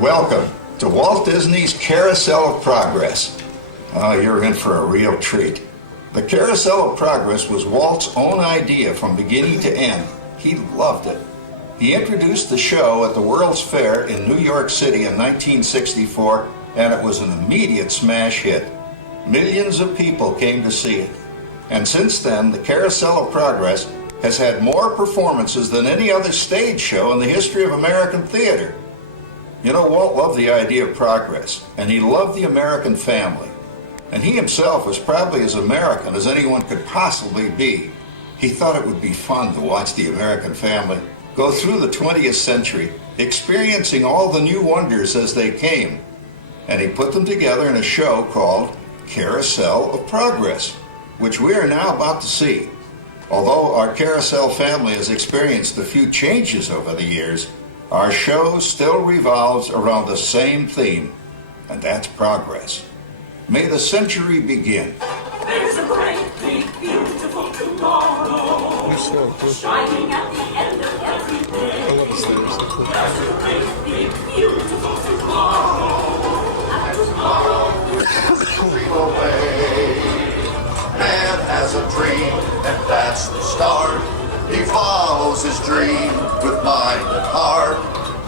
Welcome to Walt Disney's Carousel of Progress. Oh, you're in for a real treat. The Carousel of Progress was Walt's own idea from beginning to end. He loved it. He introduced the show at the World's Fair in New York City in 1964, and it was an immediate smash hit. Millions of people came to see it. And since then, the Carousel of Progress has had more performances than any other stage show in the history of American theater. You know, Walt loved the idea of progress, and he loved the American family. And he himself was probably as American as anyone could possibly be. He thought it would be fun to watch the American family go through the 20th century, experiencing all the new wonders as they came. And he put them together in a show called Carousel of Progress, which we are now about to see. Although our Carousel family has experienced a few changes over the years, our show still revolves around the same theme, and that's progress. May the century begin. There's a great, big, beautiful tomorrow, shining at the end of every day. There's a great, big, beautiful tomorrow, and tomorrow Dream away. Man has a dream, and that's the start. He follows his dream with mind and heart.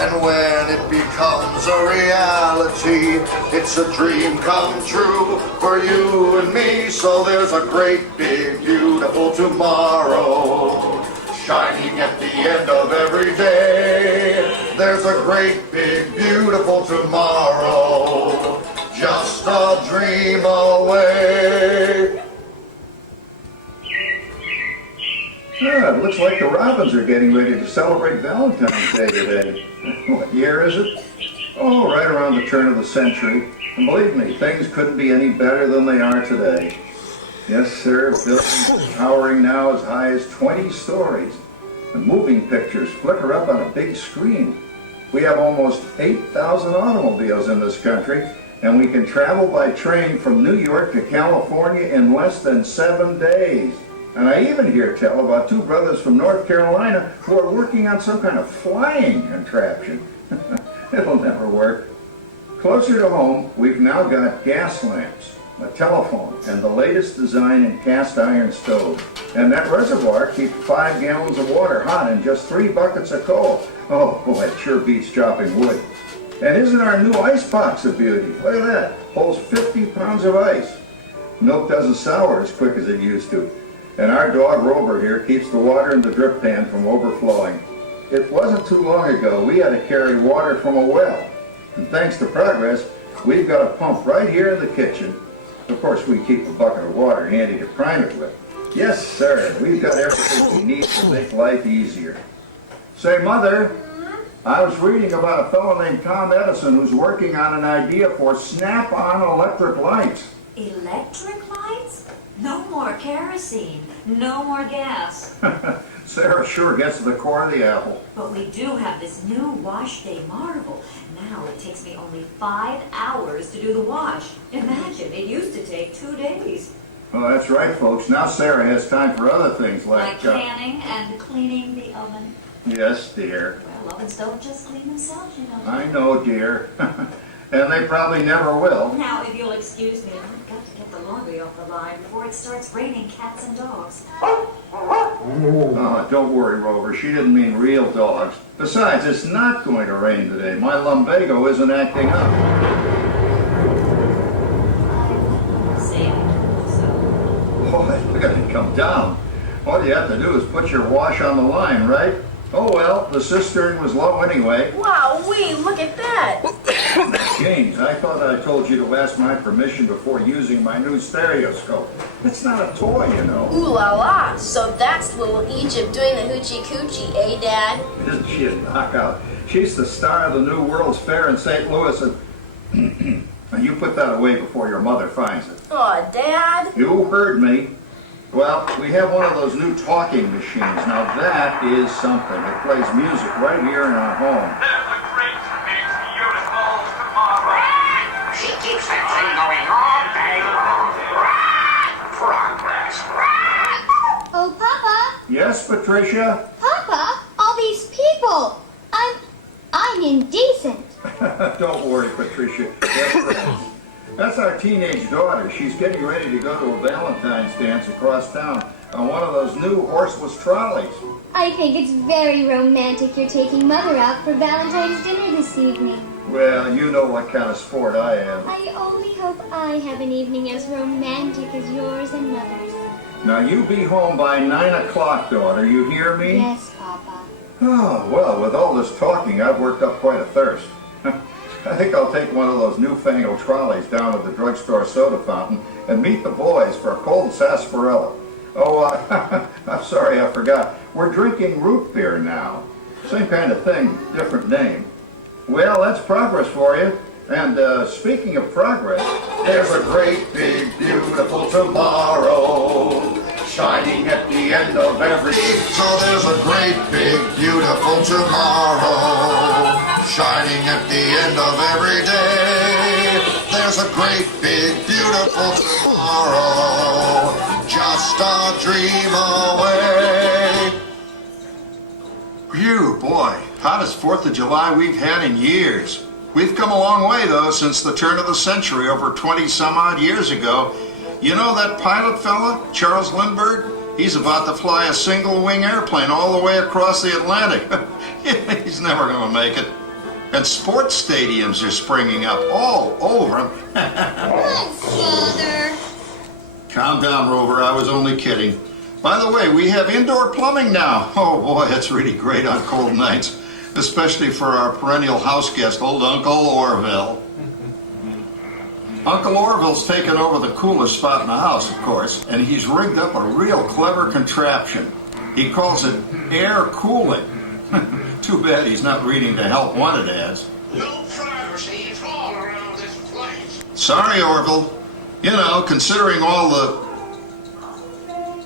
And when it becomes a reality, it's a dream come true for you and me. So there's a great, big, beautiful tomorrow, shining at the end of every day. There's a great, big, beautiful tomorrow, just a dream away. Yeah, it looks like the Robins are getting ready to celebrate Valentine's Day today. What year is it? Oh, right around the turn of the century. And believe me, things couldn't be any better than they are today. Yes, sir, buildings towering now as high as 20 stories. The moving pictures flicker up on a big screen. We have almost 8,000 automobiles in this country, and we can travel by train from New York to California in less than 7 days. And I even hear tell about two brothers from North Carolina who are working on some kind of flying contraption. It'll never work. Closer to home, we've now got gas lamps, a telephone, and the latest design in cast iron stoves. And that reservoir keeps 5 gallons of water hot in just 3 buckets of coal. Oh, boy, it sure beats chopping wood. And isn't our new ice box a beauty? Look at that. Holds 50 pounds of ice. Milk doesn't sour as quick as it used to. And our dog Rover here keeps the water in the drip pan from overflowing. It wasn't too long ago we had to carry water from a well. And thanks to progress, we've got a pump right here in the kitchen. Of course, we keep a bucket of water handy to prime it with. Yes, sir, we've got everything we need to make life easier. Say, Mother, I was reading about a fellow named Tom Edison who's working on an idea for snap-on electric lights. Electric lights? No more kerosene, no more gas. Sarah sure gets to the core of the apple. But we do have this new wash day marvel. Now it takes me only 5 hours to do the wash. Imagine, it used to take 2 days. Well, that's right, folks. Now Sarah has time for other things Like canning and cleaning the oven. Yes, dear. Well, ovens don't just clean themselves, you know. I know, dear. And they probably never will. Now, if you'll excuse me, I've got to get the laundry off the line before it starts raining cats and dogs. Oh, don't worry, Rover. She didn't mean real dogs. Besides, it's not going to rain today. My lumbago isn't acting up. Say I told you so. Boy, look at it come down. All you have to do is put your wash on the line, right? Oh, well, the cistern was low anyway. Wow, look at that. James, I thought I told you to ask my permission before using my new stereoscope. It's not a toy, you know. Ooh la la. So that's little Egypt doing the hoochie coochie, eh, Dad? Isn't she a knockout? She's the star of the new World's Fair in St. Louis, and and you put that away before your mother finds it. Aw, Dad. You heard me. Well, we have one of those new talking machines. Now that is something. It plays music right here in our home. there's a great, big, beautiful tomorrow. She keeps that thing going all day long. Progress. Oh, Papa! Yes, Patricia? Papa, all these people! I'm indecent. Don't worry, Patricia. They're friends. That's our teenage daughter. She's getting ready to go to a Valentine's dance across town on one of those new horseless trolleys. I think it's very romantic you're taking Mother out for Valentine's dinner this evening. Well, you know what kind of sport I am. I only hope I have an evening as romantic as yours and Mother's. Now, you be home by 9 o'clock, daughter. You hear me? Yes, Papa. Oh, well, with all this talking, I've worked up quite a thirst. I think I'll take one of those newfangled trolleys down to the drugstore soda fountain and meet the boys for a cold sarsaparilla. Oh, I'm sorry, I forgot. We're drinking root beer now. Same kind of thing, different name. Well, that's progress for you. And speaking of progress, There's a great big beautiful tomorrow shining at the end of every day. So there's a great big beautiful tomorrow shining at the end of every day. There's a great big beautiful tomorrow just a dream away. phew, boy, hottest 4th of July we've had in years. We've come a long way, though, since the turn of the century, over 20-some-odd years ago. You know that pilot fella, Charles Lindbergh? He's about to fly a single-wing airplane all the way across the Atlantic. He's never going to make it. And sports stadiums are springing up all over. Father. Calm down, Rover. I was only kidding. By the way, we have indoor plumbing now. Oh, boy, that's really great on cold nights, especially for our perennial house guest, old Uncle Orville. Uncle Orville's taken over the coolest spot in the house, of course, and he's rigged up a real clever contraption. He calls it air cooling. Too bad he's not reading the help wanted ads. No privacy at all around this place. Sorry, Orville. You know, considering all the...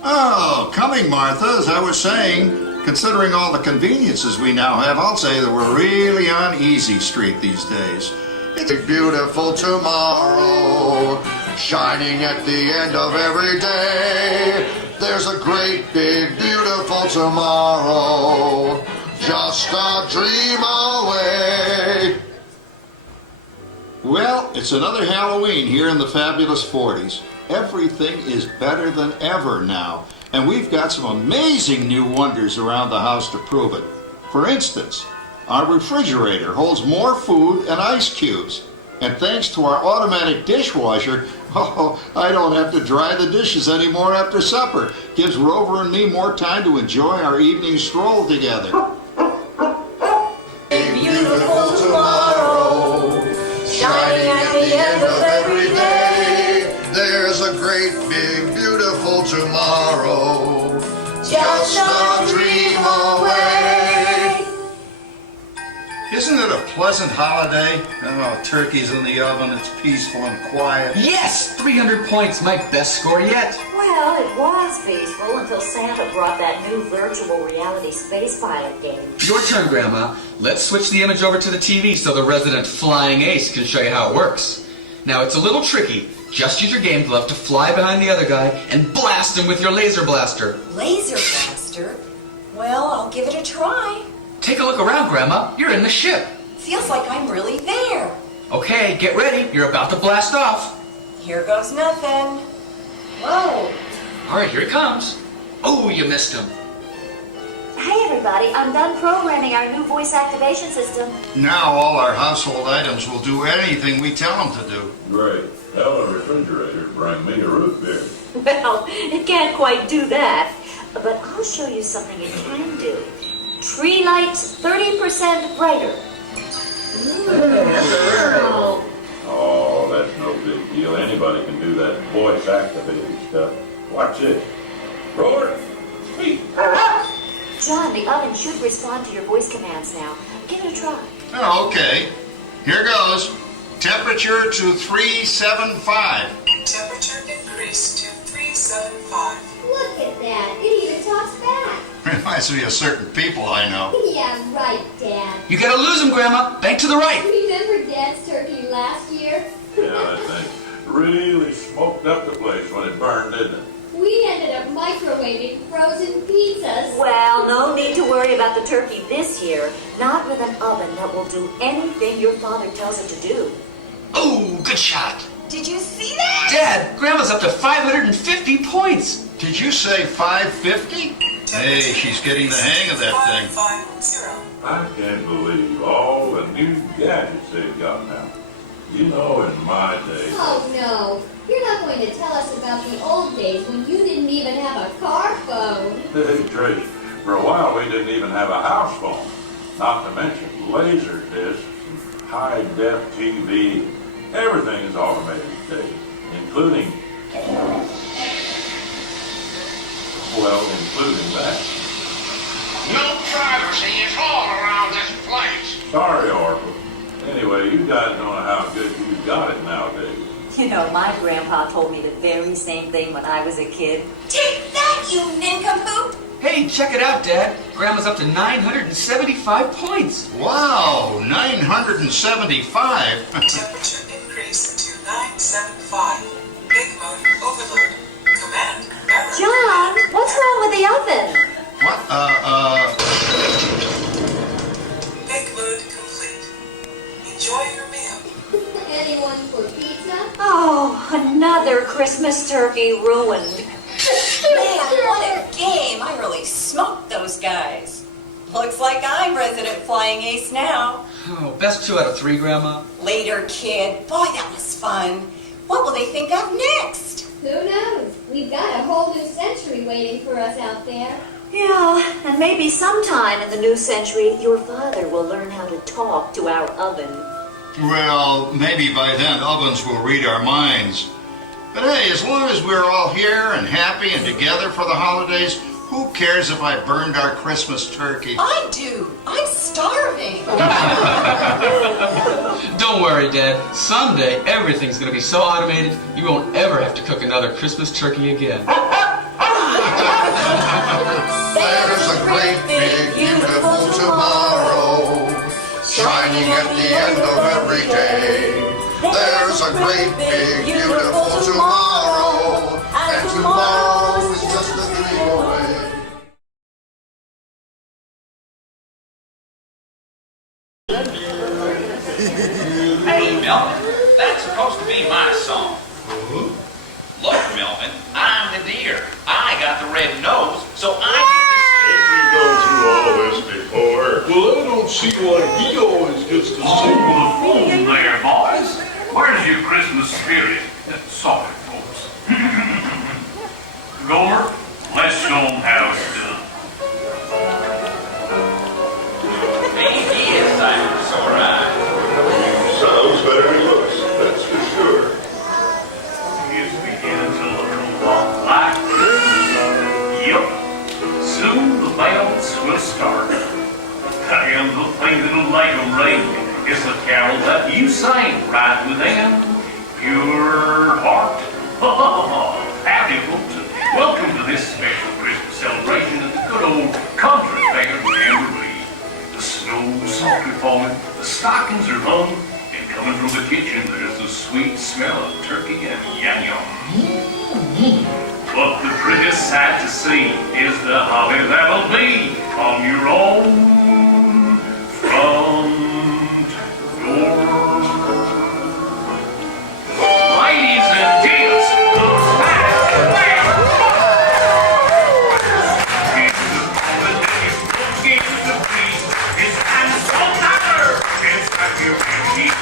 Oh, coming, Martha, as I was saying, considering all the conveniences we now have, I'll say that we're really on easy street these days. It's a beautiful tomorrow shining at the end of every day. There's a great big beautiful tomorrow just a dream away. Well, it's another Halloween here in the fabulous 40s. Everything is better than ever now, and we've got some amazing new wonders around the house to prove it. For instance, our refrigerator holds more food and ice cubes. And thanks to our automatic dishwasher, I don't have to dry the dishes anymore after supper. Gives Rover and me more time to enjoy our evening stroll together. Beautiful tomorrow shining at the end of every day. There's a great big beautiful tomorrow just a dream away. Isn't it a pleasant holiday? Oh, turkey's in the oven, it's peaceful and quiet. Yes! 300 points, my best score yet. Well, it was peaceful until Santa brought that new virtual reality space pilot game. Your turn, Grandma. Let's switch the image over to the TV so the resident flying ace can show you how it works. Now, it's a little tricky. Just use your game glove to fly behind the other guy and blast him with your laser blaster. Laser blaster? Well, I'll give it a try. Take a look around, Grandma. You're in the ship. Feels like I'm really there. Okay, get ready. You're about to blast off. Here goes nothing. Whoa. All right, here it comes. Oh, you missed him. Hey everybody, I'm done programming our new voice activation system. Now all our household items will do anything we tell them to do. Great. Tell a refrigerator to bring me a root beer. Well, it can't quite do that, but I'll show you something it can do. Tree lights 30% brighter. Oh, that's no big deal. Anybody can do that voice activated stuff. Watch it. Roar. Speak. John, the oven should respond to your voice commands now. Give it a try. Oh, okay. Here goes. Temperature to 375. Temperature increased to 375. Look at that. It even talks back. Reminds me of certain people I know. Yeah, right, Dad. You gotta lose him, Grandma. Bank to the right. Remember Dad's turkey last year? Yeah, that thing really smoked up the place when it burned, didn't it? We ended up microwaving frozen pizzas. Well, no need to worry about the turkey this year. Not with an oven that will do anything your father tells it to do. Oh, good shot. Did you see that? Dad, Grandma's up to 550 points. Did you say 550? Hey, she's getting the hang of that thing. 550. I can't believe all the new gadgets they've got now. You know, in my day. Oh no, you're not going to tell us about the old days when you didn't even have a car phone. Hey, Trish, for a while we didn't even have a house phone. Not to mention laser discs, high-def TV. Everything is automated today, including that. No privacy is all around this place. Sorry, Oracle. Anyway, you guys don't know how good you got it nowadays. You know, my grandpa told me the very same thing when I was a kid. Take that, you nincompoop! Hey, check it out, Dad. Grandma's up to 975 points. Wow, 975. Temperature increase to 975. Big mode overload. Command error. John, what's wrong with the oven? What? Big mood complete. Enjoy your meal. Anyone for pizza? Oh, another Christmas turkey ruined. Man, what a game! I really smoked those guys. Looks like I'm resident flying ace now. Oh, best 2 out of 3, Grandma. Later, kid. Boy, that was fun. What will they think of next? Who knows? We've got a whole new century waiting for us out there. Yeah, and maybe sometime in the new century, your father will learn how to talk to our oven. Well, maybe by then ovens will read our minds. But hey, as long as we're all here and happy and together for the holidays, who cares if I burned our Christmas turkey? I do. I'm starving. Don't worry, Dad. Someday, everything's going to be so automated, you won't ever have to cook another Christmas turkey again. There's a great big beautiful tomorrow shining at the end of every day. There's a great big beautiful tomorrow, and tomorrow is just a dream away. Hey, Melvin, that's supposed to be my song. Look, Melvin, I'm the deer. I got the red nose, so I We've been through all this before. Well, I don't see why he always gets to sing. the fool there, boys. Where's your Christmas spirit? Sorry, folks. Gomer, let's show 'em how it's done. He is dinosaur eyes. Sounds better than he looks, that's for sure. It's beginning to look a lot like Christmas. Yep. Soon the bells will start. And the thing that'll make 'em ring is the carol that you sing right within your heart. Howdy, folks. Welcome to this special Christmas celebration at the good old country fair in Jamboree. The snow's softly falling, the stockings are hung, and coming from the kitchen there's the sweet smell of turkey and yum-yum. But the prettiest sight to see is the holly that'll be on your own front door. Ladies and gents, the fast fair. It's the feast. It's time to go matter. It's time you can eat.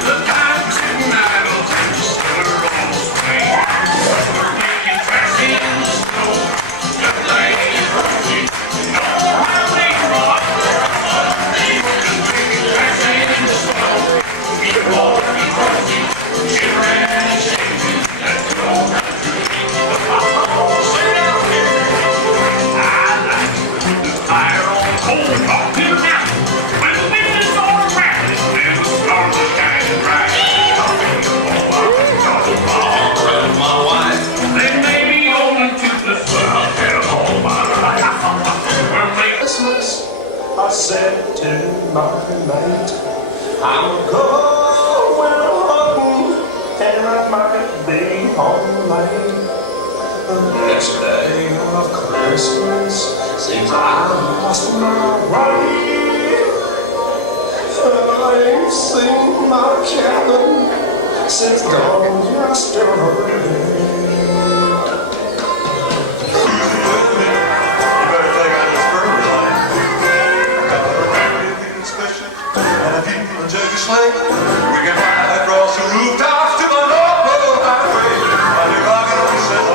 The time to battle and we're on the way. We're making tracks in the snow. The ladies running. No running rock. We're making tracks in the snow. Keep on running. Shivering and shaking. Let's go. Sit down here. I like the fire on the coal top. Here now. When the wind is all around it, and the stars are shining bright. My wife. Then maybe over to the sun. I'll tell all my life. We're making Christmas, I said to my mate, I'm going home, and I might be home late. The next day of Christmas seems I lost my way. I ain't seen my cabin since dawn yesterday. We can ride across the rooftops to the Norway highway. While you're rocking on yourself,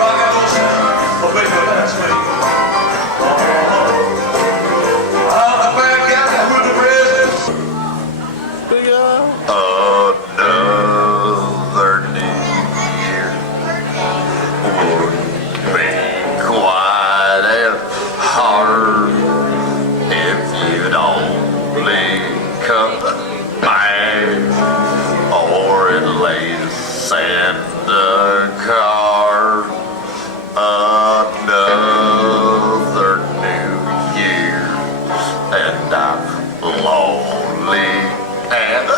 rocking on yourself. Oh, baby, that's me. I'll be back out with the presents. Another new year would be quite hard if you'd only come back, or at least send a card. Another new year, and I'm lonely and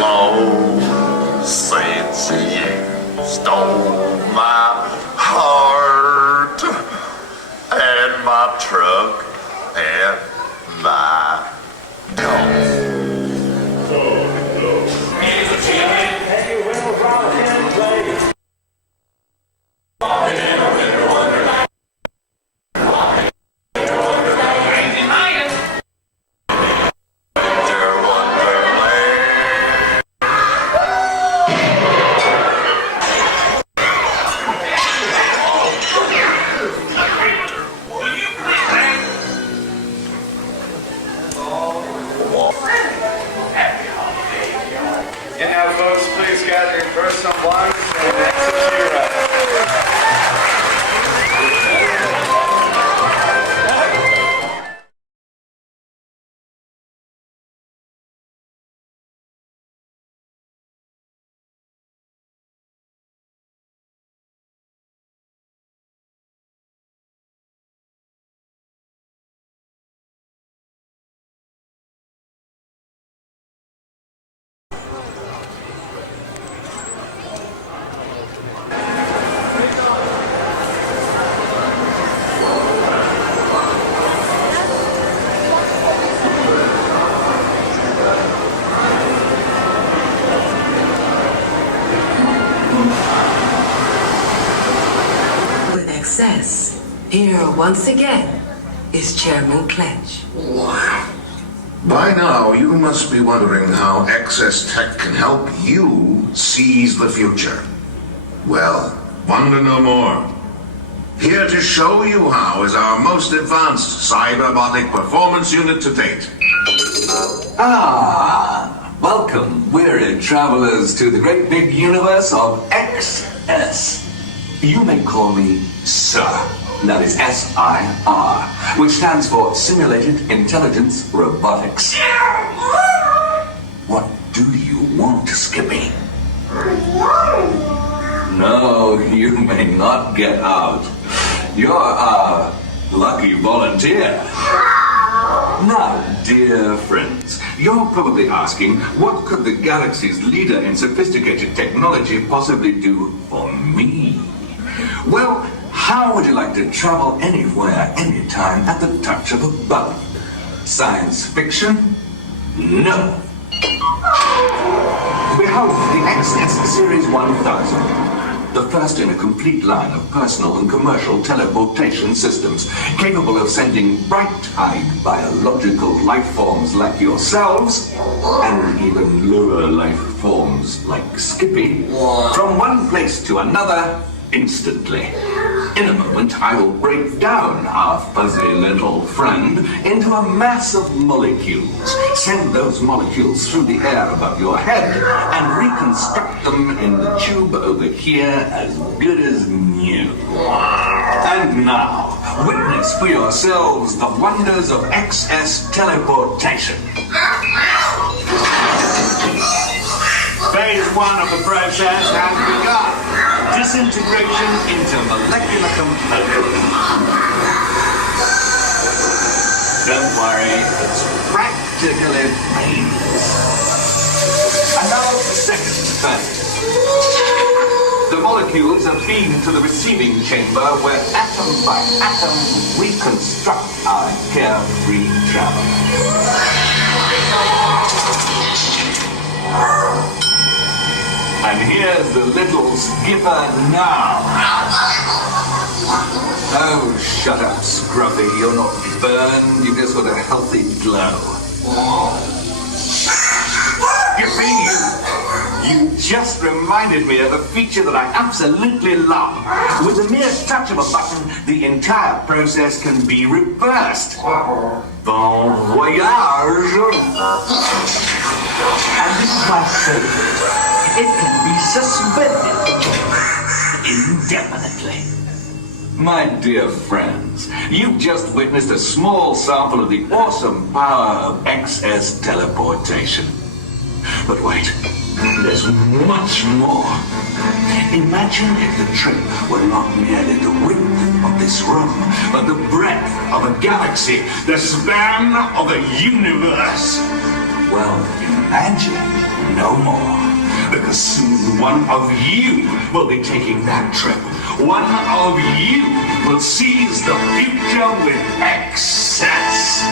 low since you stole my heart and my truck and my dog. Here once again is Chairman Clench. What? By now, you must be wondering how XS Tech can help you seize the future. Well, wonder no more. Here to show you how is our most advanced cyberbotic performance unit to date. Ah, welcome, weary travelers, to the great big universe of XS. You may call me Sir. That is SIR, which stands for Simulated Intelligence Robotics. What do you want, Skippy? No, you may not get out. You're a lucky volunteer. Now, dear friends, you're probably asking, what could the galaxy's leader in sophisticated technology possibly do for me? Well, how would you like to travel anywhere, anytime, at the touch of a button? Science fiction? No. Behold the XS Series 1000, the first in a complete line of personal and commercial teleportation systems, capable of sending bright-eyed biological life forms like yourselves, and even lower life forms like Skippy, from one place to another instantly. In a moment, I will break down our fuzzy little friend into a mass of molecules, send those molecules through the air above your head, and reconstruct them in the tube over here as good as new. And now, witness for yourselves the wonders of XS teleportation. Phase 1 of the process has begun. Disintegration into molecular components. Don't worry, it's practically painless. And now the second phase. The molecules are beamed to the receiving chamber where atom by atom we construct our carefree travel. And here's the little skipper now. Oh, shut up, Scruffy. You're not burned. You've just got a healthy glow. You see, you just reminded me of a feature that I absolutely love. With the mere touch of a button, the entire process can be reversed. Bon voyage! And this is my favorite. It can be suspended indefinitely. My dear friends, you've just witnessed a small sample of the awesome power of XS teleportation. But wait, there's much more. Imagine if the trip were not merely the width of this room, but the breadth of a galaxy, the span of a universe. Well, imagine no more, because soon one of you will be taking that trip. One of you will seize the future with excess.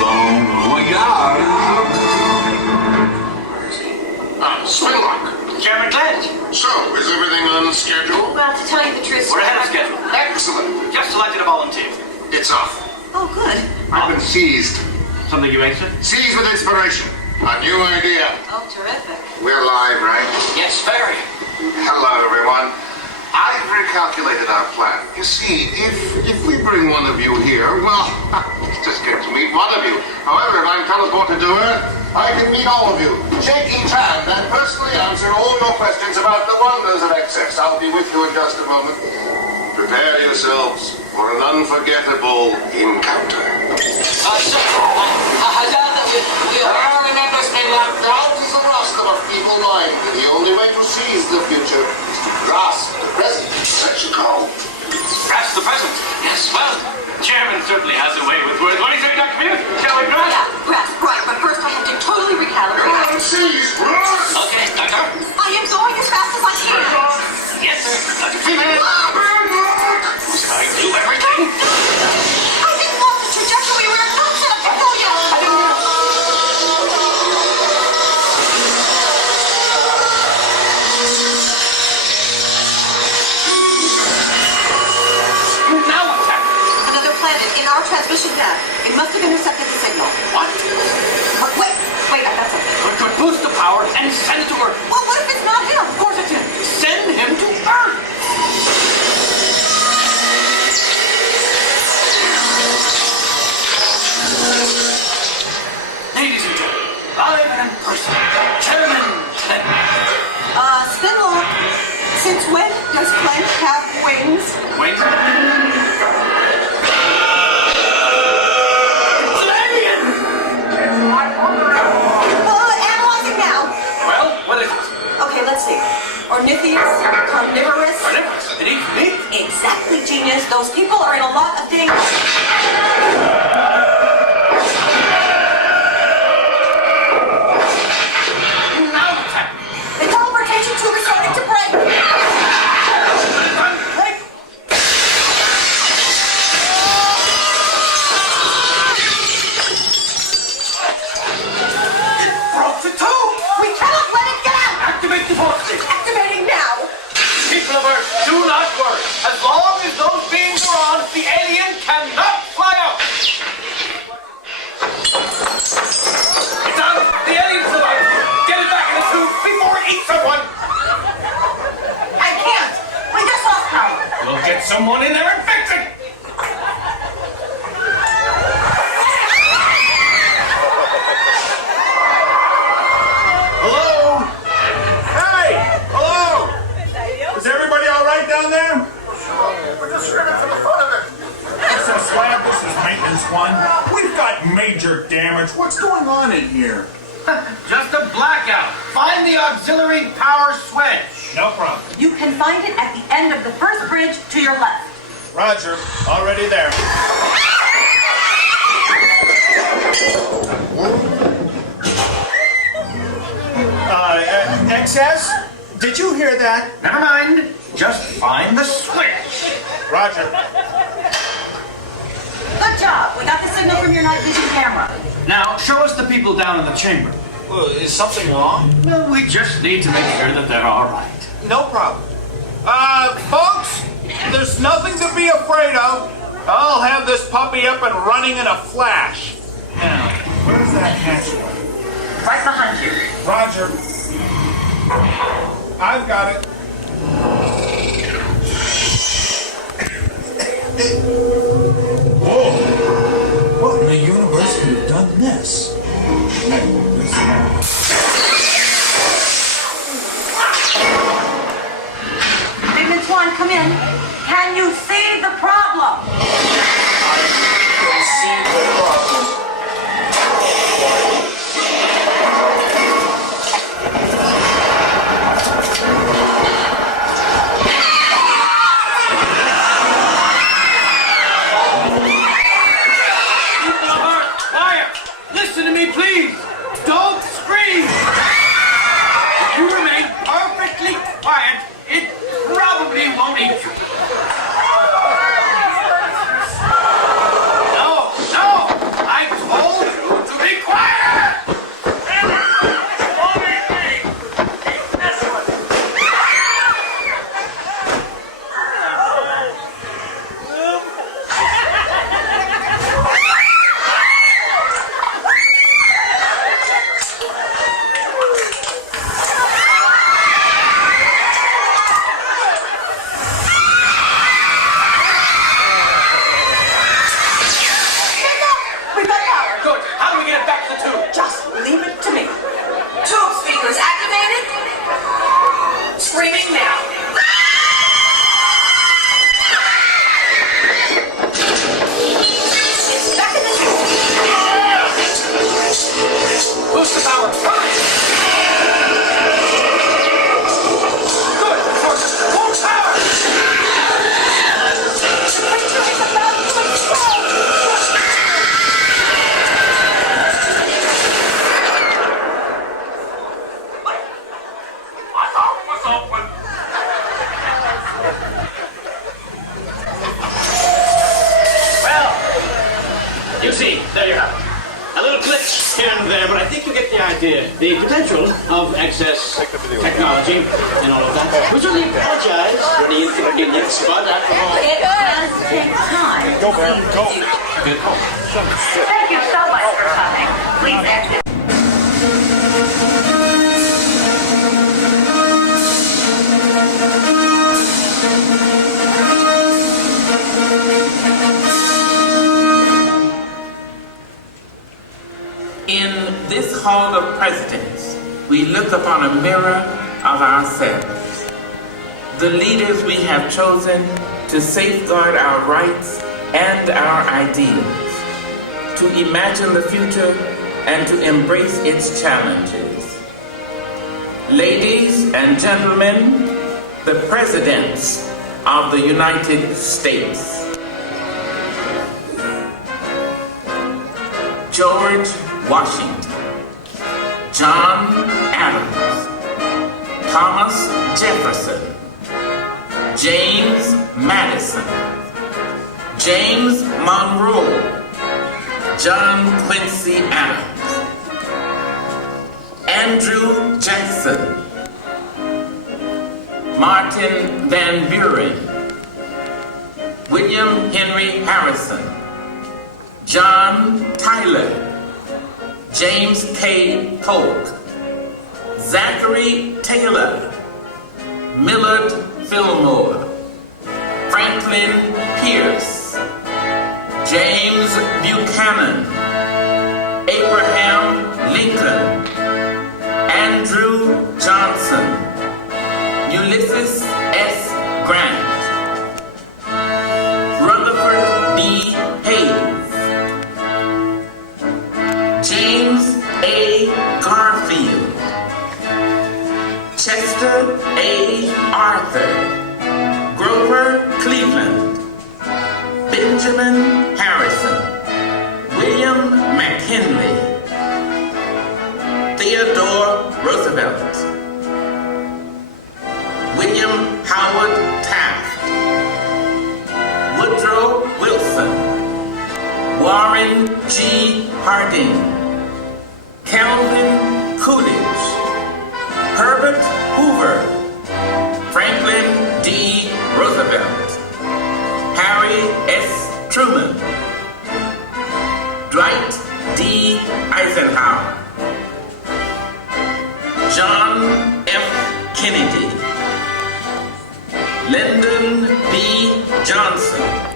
Bon voyage! Spinlock. Chairman Glenn. So, is everything on schedule? Well, to tell you the truth, We're ahead of schedule. Excellent. Just selected a volunteer. It's off. Oh, good. I've been seized. Something you answered? Seized with inspiration. A new idea. Oh, terrific. We're live, right? Yes, very. Hello, everyone. I've recalculated our plan. You see, if we bring one of you here, well, it's just good to meet one of you. However, if I'm teleported to Earth, I can meet all of you, shake each hand, and personally answer all your questions about the wonders of excess. I'll be with you in just a moment. Prepare yourselves for an unforgettable encounter. Remember, Spinlock, doubt is the rust of a feeble mind. The only way to seize the future is to grasp the present. That's your call. Grasp the present. Yes, well, the chairman certainly has a way with words. What do you say, Dr. Mute? Shall we grasp? Yeah, grasp, right, but first I have to totally recalibrate. Come on, seize, run! Okay, Doctor. I am going as fast as I can. Yes, sir. Dr. Freeman. I do everything. I didn't want the trajectory we were not set up to go yet. Now what's happening? Another planet in our transmission path. It must have intercepted the signal. What? Wait, I got something. Could boost the power and send it to Earth. Well, what if it's not him? Of course it's him. Send him to Earth. Ladies and gentlemen, live and in person, Chairman Glenn. Spinlock, since when does Glenn have wings? Wait. Analyzing now. Well, what is it? Okay, let's see. Ornithius, carnivorous. Carnivorous? It eats meat? Exactly, genius. Those people are in a lot of danger. The teleportation tube is starting to break. Broke the tube! We cannot let it get out! Activate the force stick! Activating now! People of Earth, do not worry. As long as those beams are on, the alien cannot fly out! It's on! The alien's alive! Get it back in the tube before it eats someone! I can't! We just lost power! We'll get someone in there and fix it! Hello? Hey! Hello! Is everybody all right down there? We're just screaming for the fun of it. Listen, Slab, this is Maintenance 1. We've got major damage. What's going on in here? Just a blackout. Find the auxiliary power switch. No problem. You can find it at the end of the first bridge to your left. Roger. Already there. XS? Did you hear that? Never mind. Just find the switch. Roger. Good job. We got the signal from your night vision camera. Now, show us the people down in the chamber. Well, is something wrong? No, we just need to make sure that they're all right. No problem. Folks, there's nothing to be afraid of. I'll have this puppy up and running in a flash. Now, where's that hatchway? Right behind you. Roger. I've got it. Whoa! What in the universe would have done this? Bigman Swan, come in. Can you see the problem? I can see the problem. Listen to me, please. Don't scream. If you remain perfectly quiet, it probably won't eat you. No, I told you to be quiet. The potential of excess technology and all of that. We certainly apologize for the inconvenience, but after all, it does take time. Go, Barry, go. Good call. Thank you so much for coming. Please exit. In this Hall of Presidents, we look upon a mirror of ourselves. The leaders we have chosen to safeguard our rights and our ideals, to imagine the future and to embrace its challenges. Ladies and gentlemen, the presidents of the United States. George Washington, John Adams, Thomas Jefferson, James Madison, James Monroe, John Quincy Adams, Andrew Jackson, Martin Van Buren, William Henry Harrison, John Tyler, James K. Polk, Zachary Taylor, Millard Fillmore, Franklin Pierce, James Buchanan, Abraham Lincoln, Andrew Johnson, Ulysses S. Grant, Rutherford B. Hayes, James A. Garfield, Chester A. Arthur, Grover Cleveland, Benjamin Harrison, William McKinley, Theodore Roosevelt, Warren G. Harding, Calvin Coolidge, Herbert Hoover, Franklin D. Roosevelt, Harry S. Truman, Dwight D. Eisenhower, John F. Kennedy, Lyndon B. Johnson,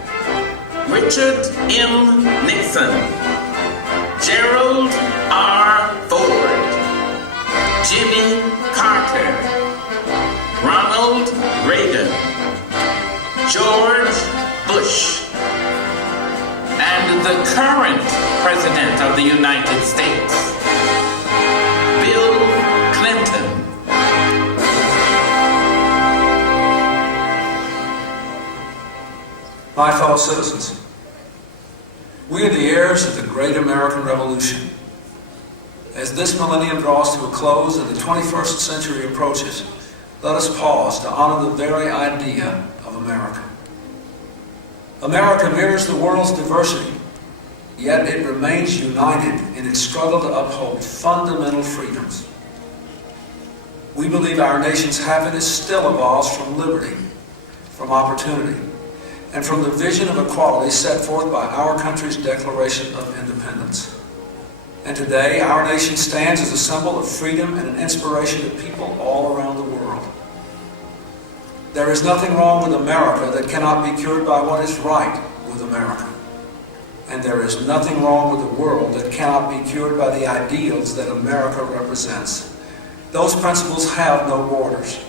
Richard M. Nixon, Gerald R. Ford, Jimmy Carter, Ronald Reagan, George Bush, and the current President of the United States, Bill Clinton. My fellow citizens, we are the heirs of the great American Revolution. As this millennium draws to a close and the 21st century approaches, let us pause to honor the very idea of America. America mirrors the world's diversity, yet it remains united in its struggle to uphold fundamental freedoms. We believe our nation's happiness still evolves from liberty, from opportunity, and from the vision of equality set forth by our country's Declaration of Independence. And today, our nation stands as a symbol of freedom and an inspiration to people all around the world. There is nothing wrong with America that cannot be cured by what is right with America. And there is nothing wrong with the world that cannot be cured by the ideals that America represents. Those principles have no borders.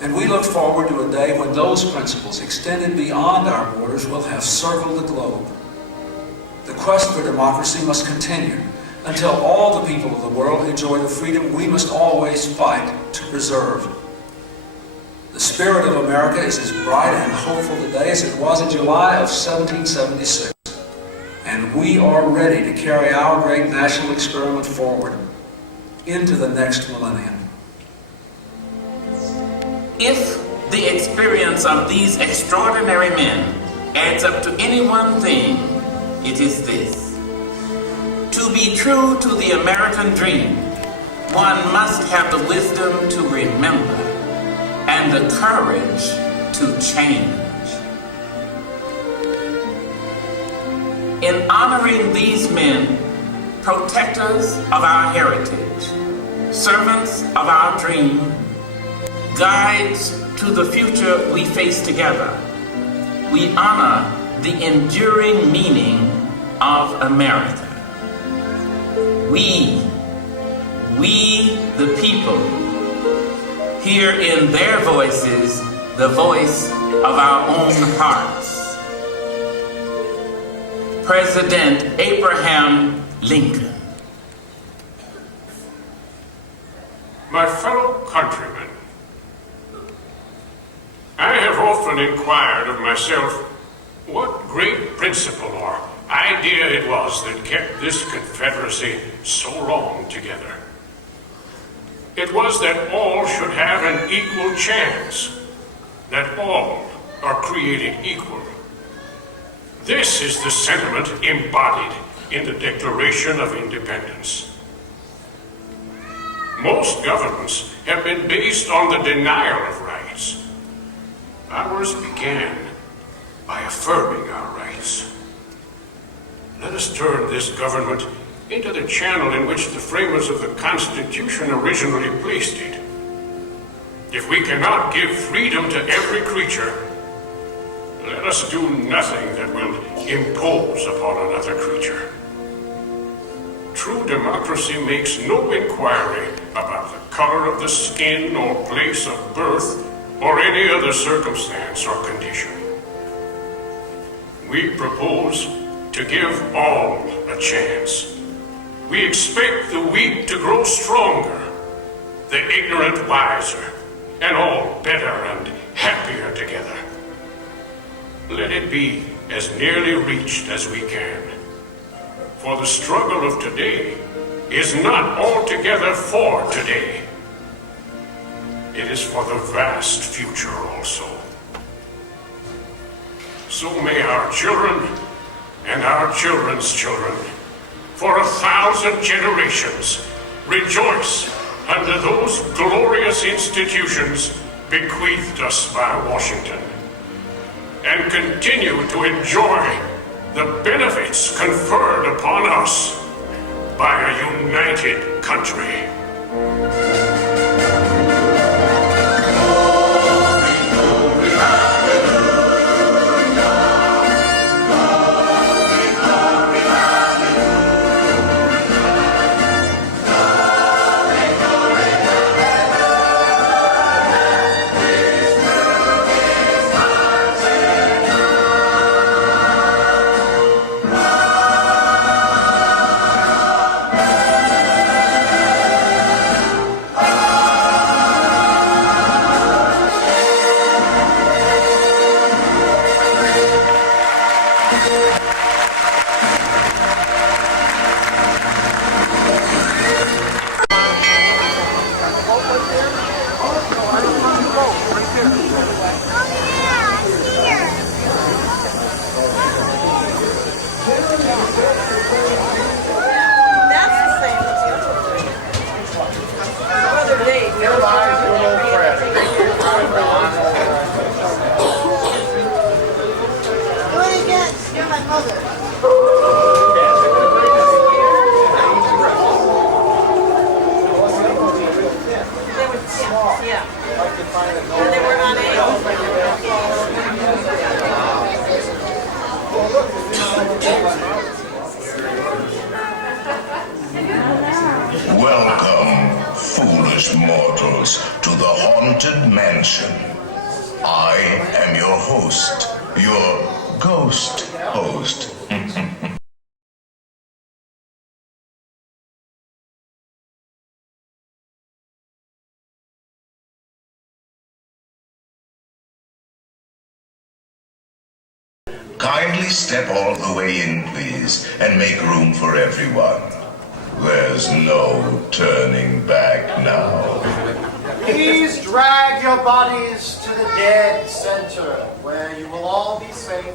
And we look forward to a day when those principles, extended beyond our borders, will have circled the globe. The quest for democracy must continue until all the people of the world enjoy the freedom we must always fight to preserve. The spirit of America is as bright and hopeful today as it was in July of 1776. And we are ready to carry our great national experiment forward into the next millennium. If the experience of these extraordinary men adds up to any one thing, it is this. To be true to the American dream, one must have the wisdom to remember and the courage to change. In honoring these men, protectors of our heritage, servants of our dream, guides to the future we face together, we honor the enduring meaning of America. We the people, hear in their voices the voice of our own hearts. President Abraham Lincoln. My fellow countrymen, I have often inquired of myself what great principle or idea it was that kept this Confederacy so long together. It was that all should have an equal chance, that all are created equal. This is the sentiment embodied in the Declaration of Independence. Most governments have been based on the denial of rights. Ours began by affirming our rights. Let us turn this government into the channel in which the framers of the Constitution originally placed it. If we cannot give freedom to every creature, let us do nothing that will impose upon another creature. True democracy makes no inquiry about the color of the skin or place of birth or any other circumstance or condition. We propose to give all a chance. We expect the weak to grow stronger, the ignorant wiser, and all better and happier together. Let it be as nearly reached as we can. For the struggle of today is not altogether for today. It is for the vast future also. So may our children and our children's children, for 1,000 generations, rejoice under those glorious institutions bequeathed us by Washington, and continue to enjoy the benefits conferred upon us by a united country. Welcome, foolish mortals, to the Haunted Mansion. I am your host, your ghost host. Kindly step all the way in, please, and make room for everyone. There's no turning back now. Please drag your bodies to the dead center, where you will all be safe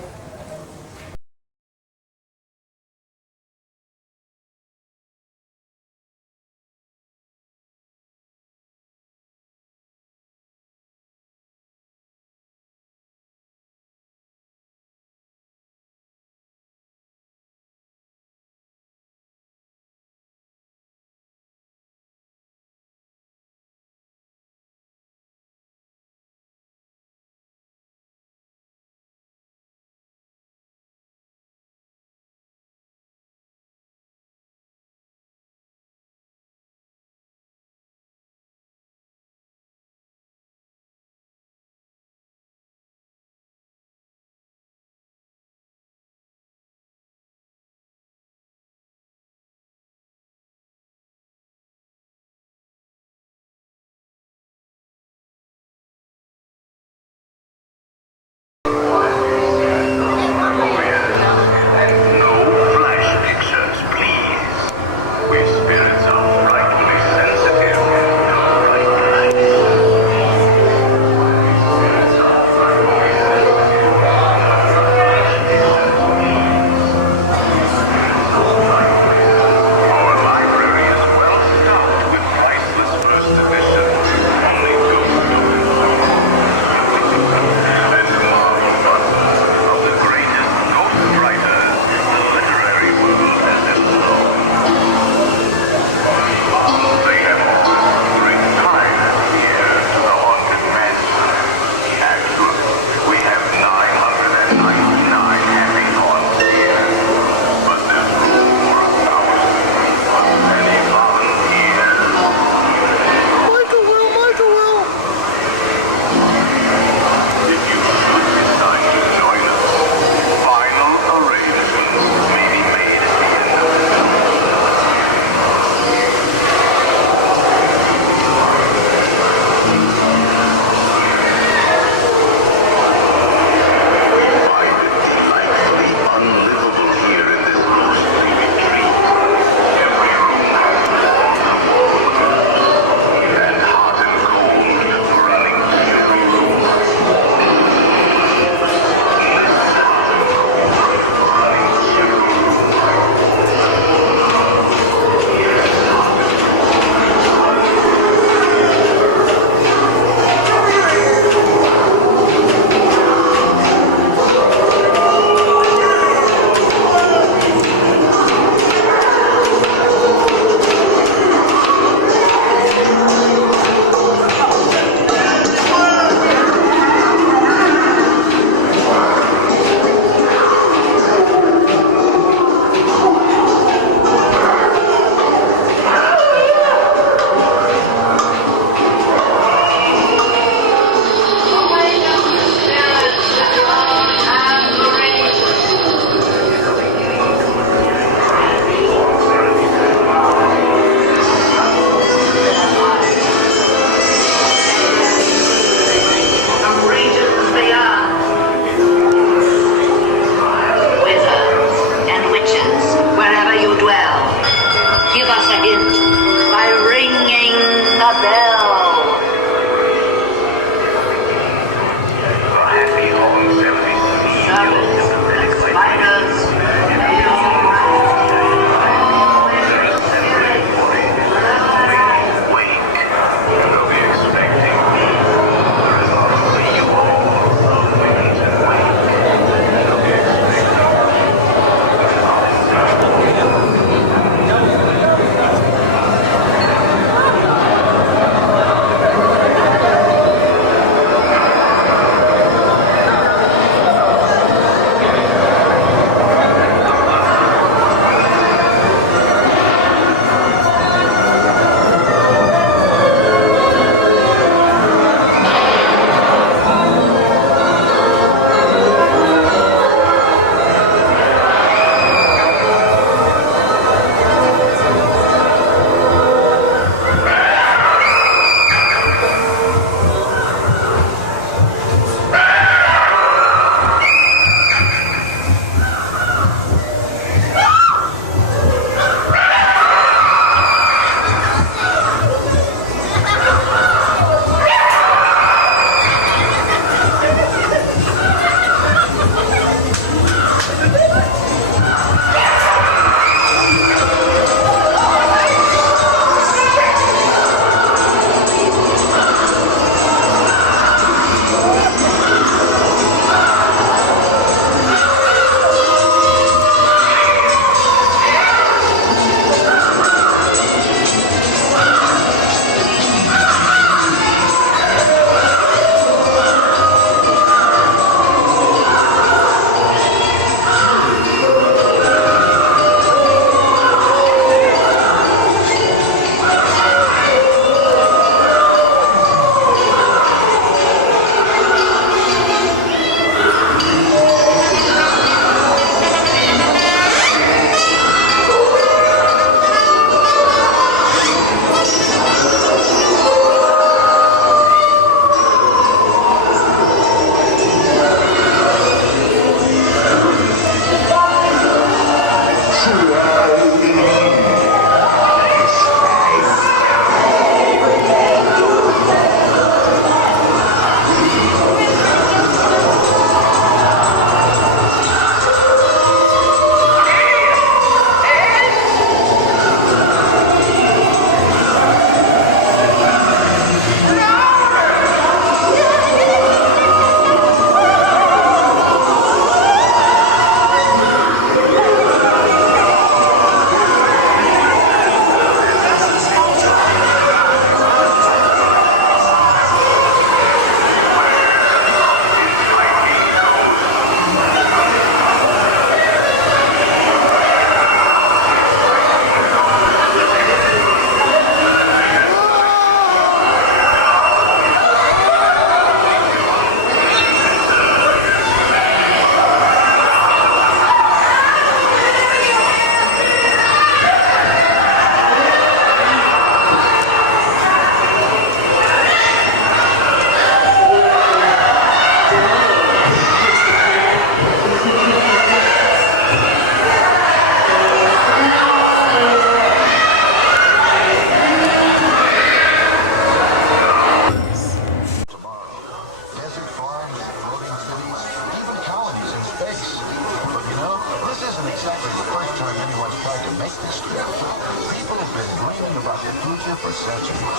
been dreaming about the future for centuries. Well,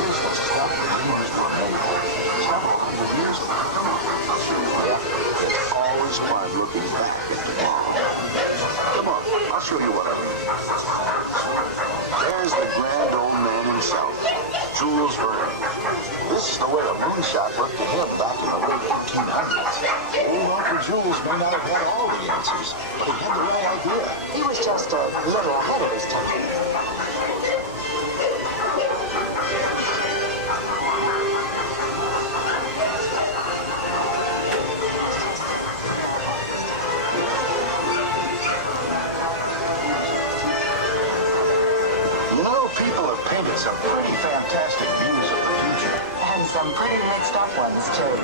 here's the stuff the dreamers were made of. Several hundred years ago. Come on, I'll show you. Yeah, it's always fun looking back at the past. Come on, I'll show you what I mean. There's the grand old man himself, Jules Verne. This is the way a moonshot looked to him back in the late 1800s. Old Uncle Jules may not have had all the answers, but he had the right idea. He was just a little ahead of his time. You know, people have painted some pretty fantastic views of the future. And some pretty mixed up ones, too.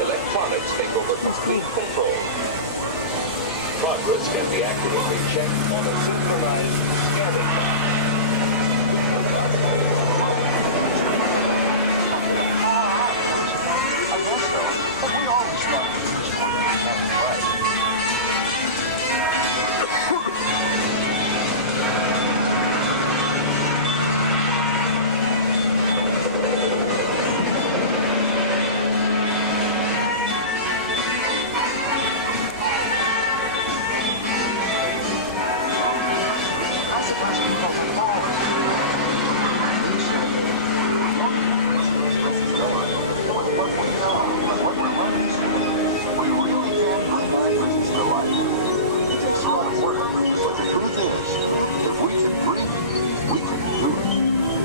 Electronics take over complete control. Progress can be accurately checked on a synchronized scanning map. I guess so, but we always felt the future was right.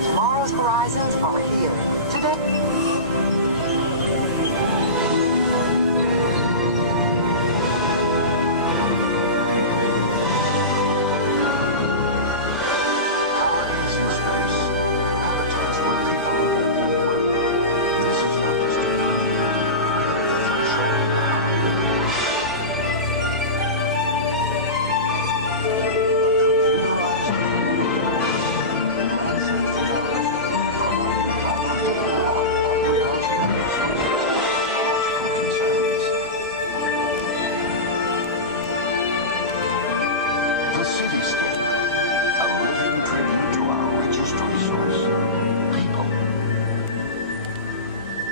Tomorrow's horizons are here. Today.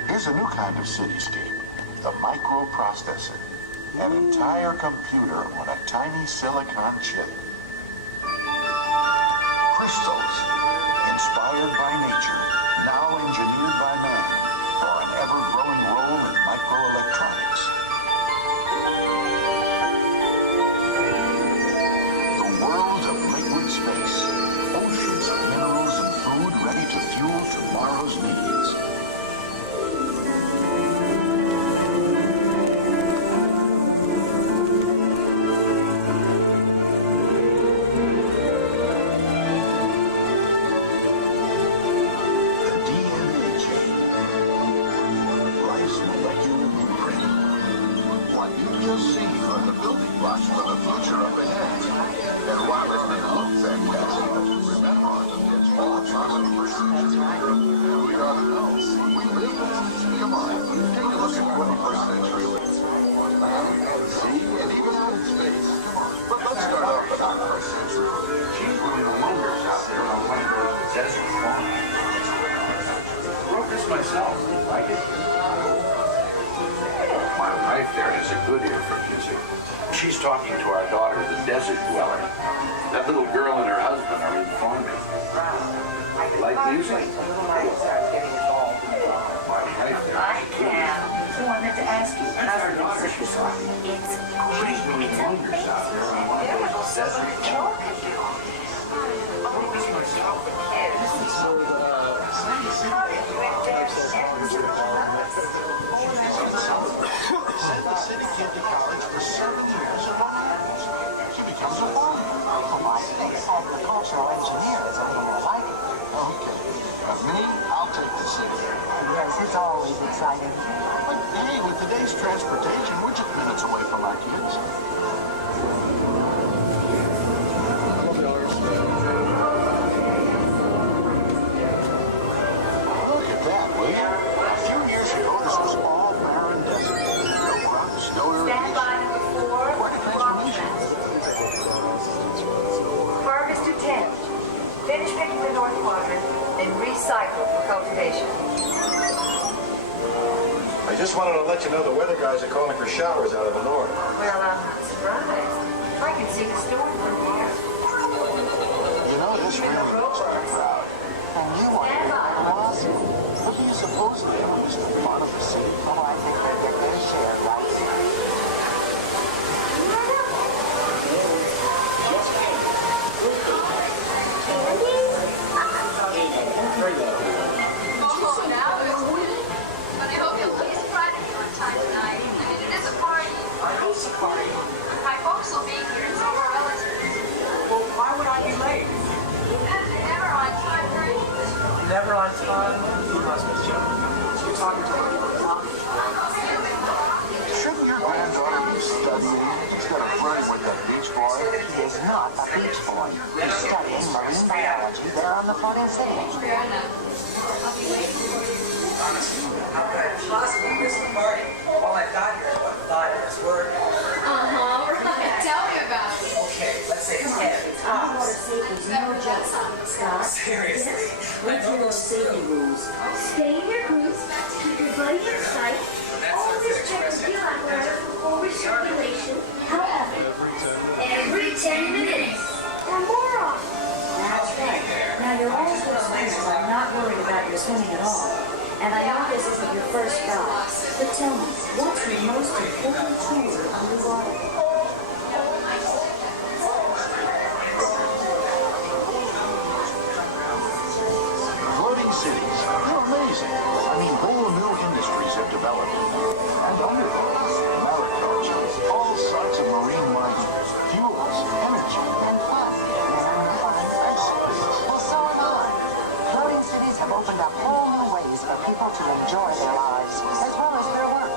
Here's a new kind of cityscape, the microprocessor, an entire computer on a tiny silicon chip. Crystals, inspired by nature, now engineered by man, for an ever-growing role in microelectronics. The world of liquid space, oceans of minerals and food ready to fuel tomorrow's needs. You'll see from the building blocks for the future up ahead. And while it may look fantastic, remember it's all possible. We ought to know. We live in it. Come on, take a look at 21st century. Land, sea, and even out in space. Come on. But let's start off with our first century. She's doing wonders out there on one of those desert farms. Wrote this myself. Like it? My wife there has a good ear for music. She's talking to our daughter, the desert dweller. That little girl and her husband are in farming. Like music? It's She's doing wonders out there on one of those desert planets. I wrote this myself. Said the city kid to college for 7 years of animals. She becomes a farmer. Oh, I think agricultural engineer is a little more like it. Okay. But me, I'll take the city. Yes, it's always exciting. But hey, with today's transportation, we're just minutes away from our kids. Look at that, will you? A few years ago, this was all barren desert. No crops, no irrigation. Stand by number 4. Quite a transformation. Harvest attempt. Finish picking the north quadrant, then recycle for cultivation. I just wanted to let you know the weather guys are calling for showers out of the north. Well, I'm not surprised. I can see the storm from here. You know, this really makes me proud. And you want to be awesome. What do you suppose they are, Mr. Fun of the city? Oh, I think they get their share right. Oh, now it's windy. But I hope you'll please try to be on time tonight. I mean, it is a party. I know it's a party. My folks will be here and so will relatives. Well, why would I be late? Because you're never on time, right? Never on time? You must be joking. You're talking to me. Shouldn't your granddaughter be studying instead of flirting with that beach boy? He is not a beach boy. He's studying marine biology there on the floating city. Fair enough. I'll be waiting for you. Honestly, how could I possibly miss the party? All I've got here is, what, 5 minutes work? Right. Tell me about it. Okay, let's say 10. Underwater safety is no joke, Scott. Seriously? Yes, we do those safety rules. Stay in your groups, keep your buddy in sight, always check the fuel apparatus before recirculation. How often? Every 10 minutes. Or more often. That's right. Now you're all good swimmers. I'm not worried about your swimming at all. And I know this isn't your first dive, but tell me, what's your most important tour underwater? Floating cities, they're amazing. I mean, whole new industries have developed. And underwater, Americans, all sorts of marine life, fuels, energy, And fun. Well, so am I. Floating cities have opened up whole new ways for people to enjoy their lives, as well as their work.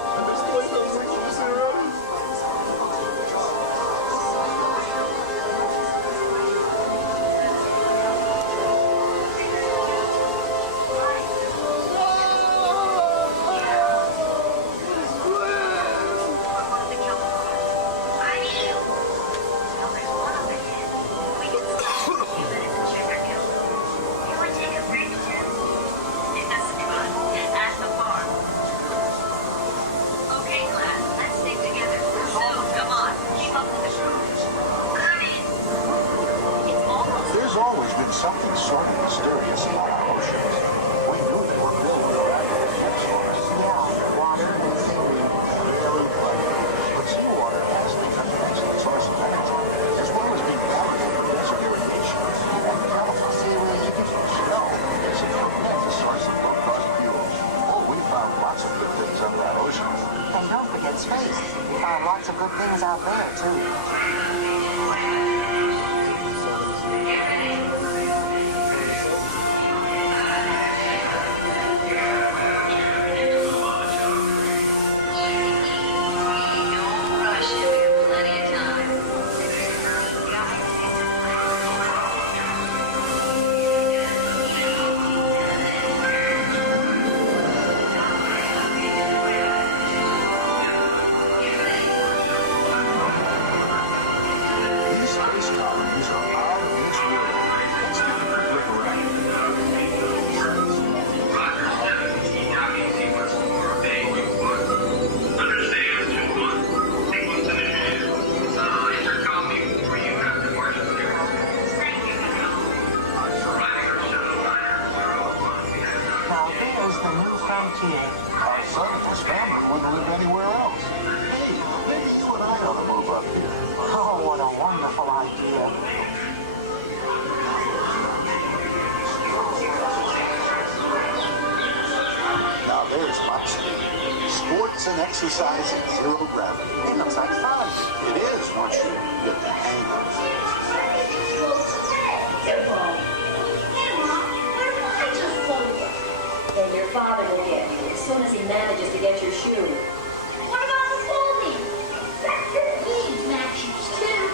There's always been something sort of mysterious about our oceans. We knew they were filled with fabulous resources. Yeah, water and seaweed. Really funny. But seawater has become an excellent source of energy, as well as being valuable for desert irrigation and development. Seaweed. No, it's a tremendous source of low-cost fuel. Oh, we found lots of good things on that ocean. And don't forget space. We found lots of good things out there, too. These space colonies are out of this world. Let's take a quick look around. Roger, 17, docking sequence for Bay 1. Understand, 2-1. Sequence initiated. Intercom me for you after March of the year. Thank you, Arriving our shuttle liner 01. Now there's the new frontier. Our son and his family wouldn't live anywhere else. Hey, ought to move up here. Oh, what a wonderful idea. Now there's my speed. Sports and exercise in zero gravity. It looks like fun. It is once you get the hang of it. Then your father will get you as soon as he manages to get your shoe. What about the folding? He needs Mac shoes too.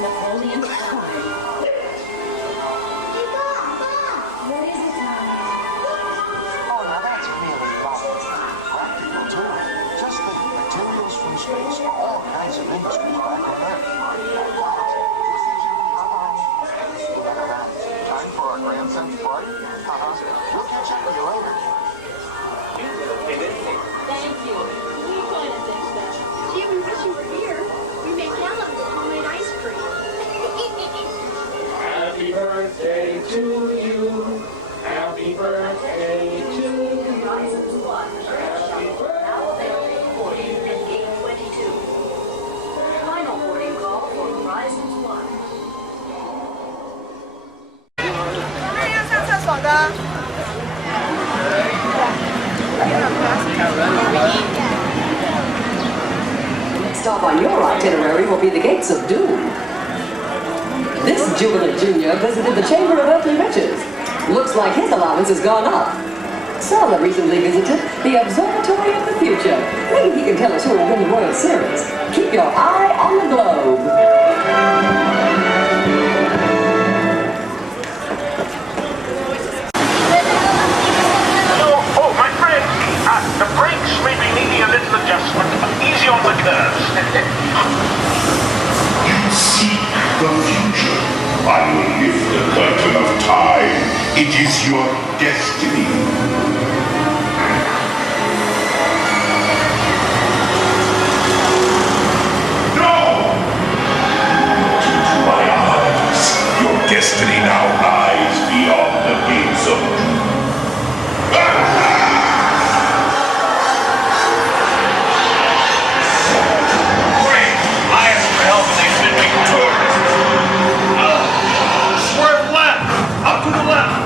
Napoleon's card. Hey, Mom! What is it, darling? Oh, now that's really lovely. Practical, too. Just think, materials from space for all kinds of industries back on Earth. Time for our grand sense party? We'll catch up with you later. Thank you. We kind of think that. Gee, we wish you were here. We make gallons of homemade ice cream. Happy birthday to you. Happy birthday to you. Horizons 1. Now available for boarding at gate 22. Final boarding call for Horizons 1. 要上厕所的。 Next stop on your itinerary will be the Gates of Doom. This jubilant junior visited the Chamber of Earthly Riches. Looks like his allowance has gone up. Sala recently visited the Observatory of the Future. Maybe he can tell us who will win the World Series. Keep your eye on the globe. Oh, my friend, the brakes may be needing a little adjustment. Easy on the curves. You seek the future. I will lift the curtain of time. It is your destiny. No! Look into my eyes. Your destiny now lies beyond the gates of doom. Great! I asked for help and they said make a tour. Swerve left! Up to the left!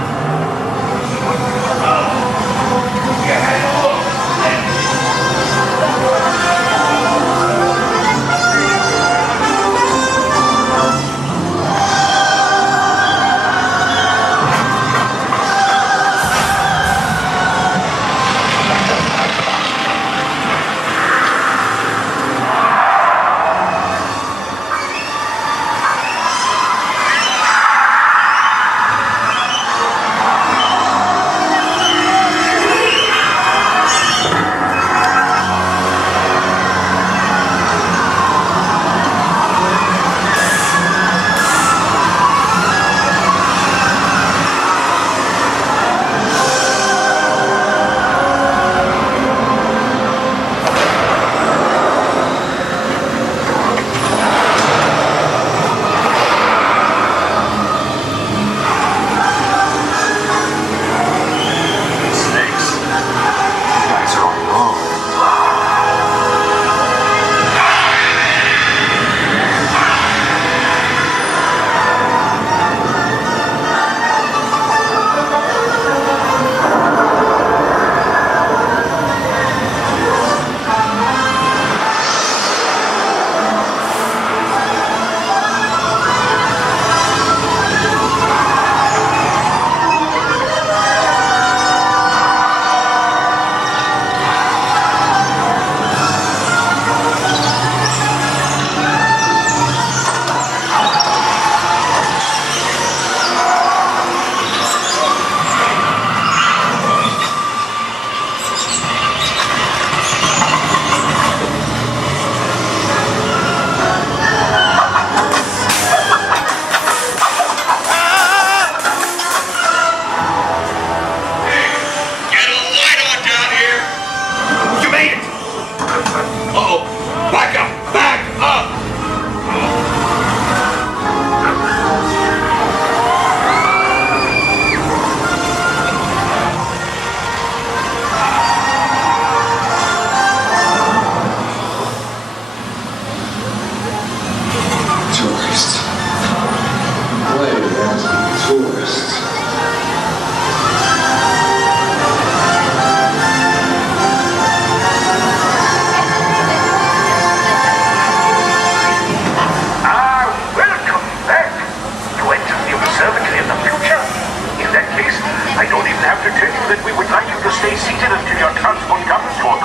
mention that we would like you to stay seated until your transport comes to a...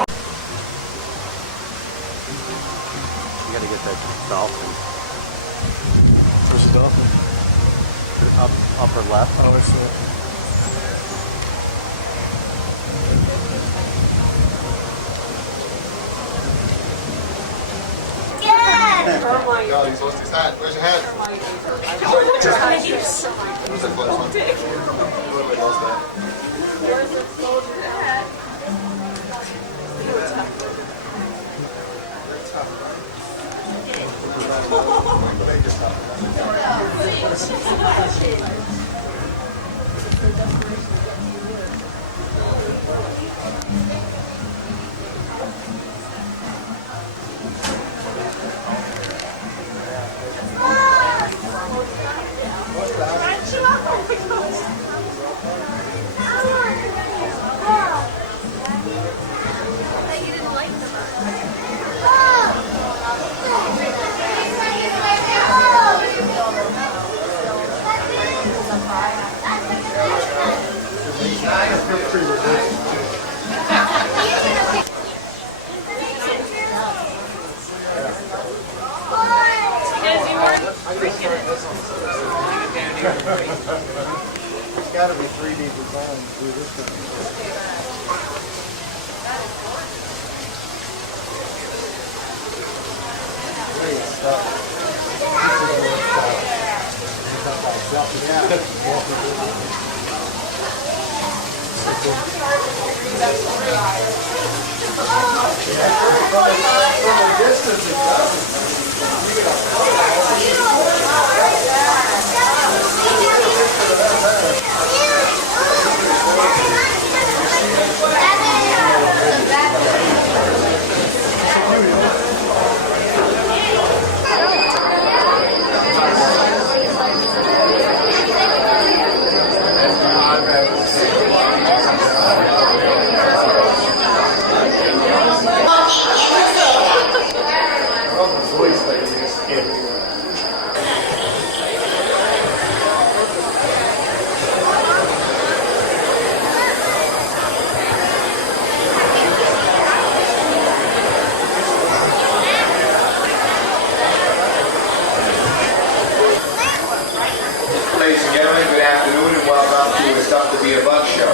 You gotta get that dolphin. Where's the dolphin? Upper left. Oh, I see it. God, he's lost his hat. Where's your hat? Where's the close one? Totally lost that. Where's the soldier hat? It's got to be 3D design to do this kind of From a distance, it doesn't. Ladies and gentlemen, good afternoon and welcome to the Stuff to Be a Buck show.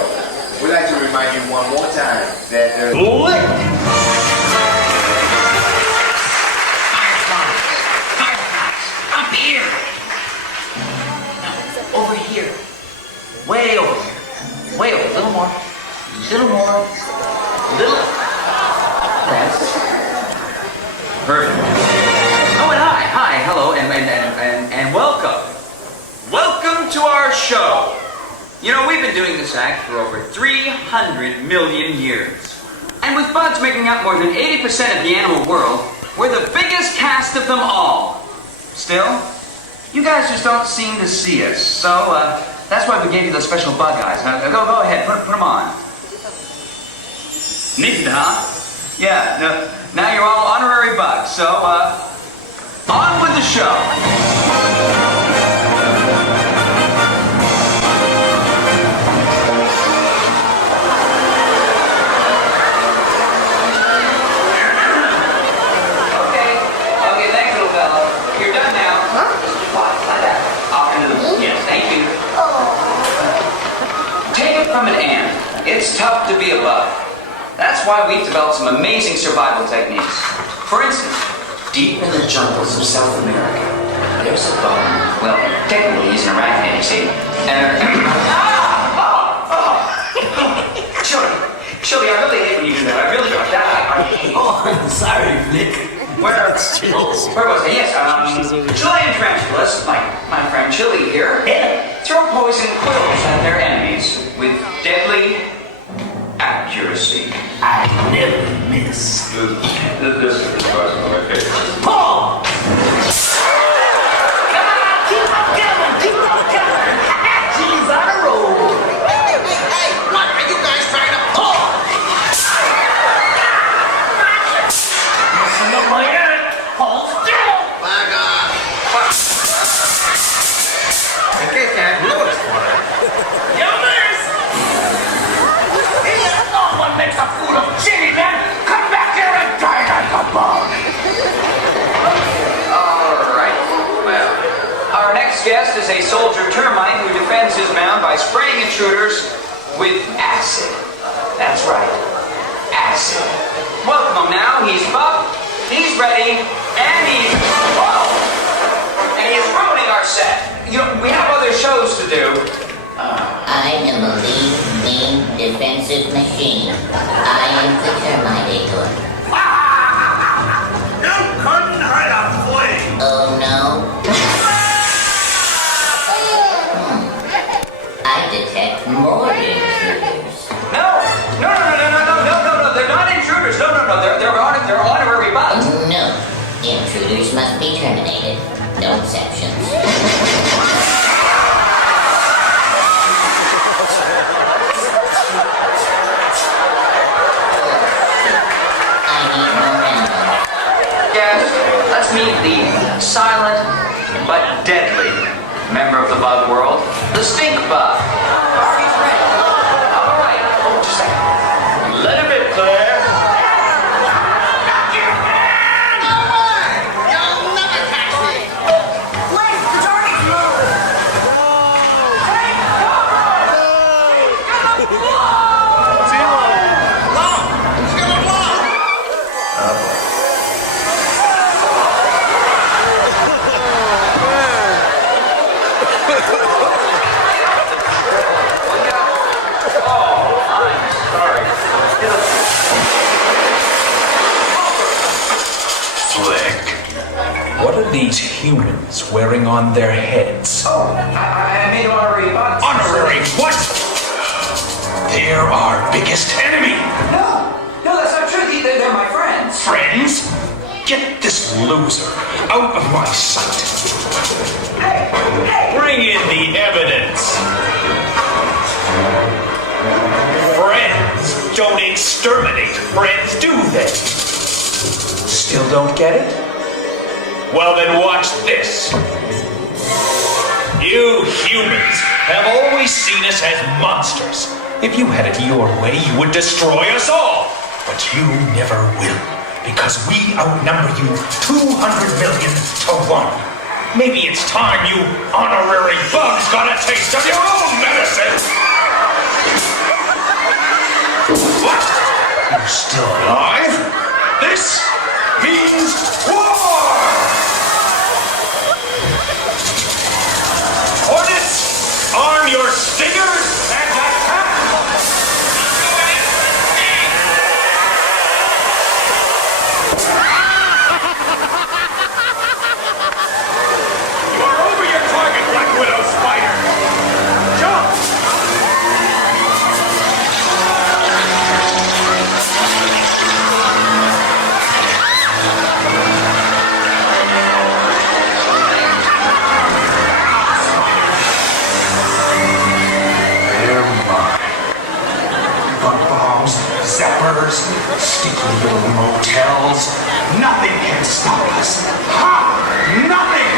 We'd like to remind you one more time that there's... Up here. No, over here. Way over here. Way over. A little more. Little more. Little. That's perfect. Oh, and hi. Hi. Hello. And welcome. Welcome to our show. You know, we've been doing this act for over 300 million years. And with bugs making up more than 80% of the animal world, we're the biggest cast of them all. Still, you guys just don't seem to see us. So, that's why we gave you those special bug eyes. Now, go ahead, put them on. Neat, huh? Yeah, no, now you're all honorary bugs. So, on with the show. From an ant, it's tough to be a bug. That's why we've developed some amazing survival techniques. For instance, deep in the jungles of South America, there's a bug. Well, technically he's an arachnid, you see. And Chili, I really hate when you do that. I really don't. I'm sorry, Flick. Where was I? Yes, Chilean tarantulas, like my friend Chili here, throw poison quills at their enemies with deadly accuracy. I never miss. This is my favorite. Paul! Come on, keep on coming! She's on a roll. Hey, what are you guys trying to pull? Listen to my hand. Hold still. Back off. I guess I have noticed one. You miss! termite who defends his mound by spraying intruders with acid. That's right, acid. Welcome him now. He's buff, he's ready, and he's... Whoa! And he is ruining our set. You know, we have other shows to do. I am a lean, mean, defensive machine. I am the Terminator. You couldn't hide a flea! Oh no? I detect more intruders. No, they're not intruders. No, they're honorary bugs. No, intruders must be terminated. No exceptions. Yes, let's meet the silent but deadly member of the bug world, the stink bug. Arby's ready. All right. Oh, just a second. Let him in, Claire. You'll never catch me! Wait, the target's moving! Take cover! What are these humans wearing on their heads? Oh, I made honorary bugs. Honorary what? They're our biggest enemy. No, that's not true. They're my friends. Friends? Get this loser out of my sight. Hey! Bring in the evidence. Friends don't exterminate friends, do they? Still don't get it? Well, then watch this. You humans have always seen us as monsters. If you had it your way, you would destroy us all. But you never will, because we outnumber you 200 million to 1. Maybe it's time you honorary bugs got a taste of your own medicine. What? You're still alive? This means war! Hornets, arm your stingers and attack! You are over your target, Black Widow Spider! Jump! Zappers, sticky little motels. Nothing can stop us. Ha! Nothing!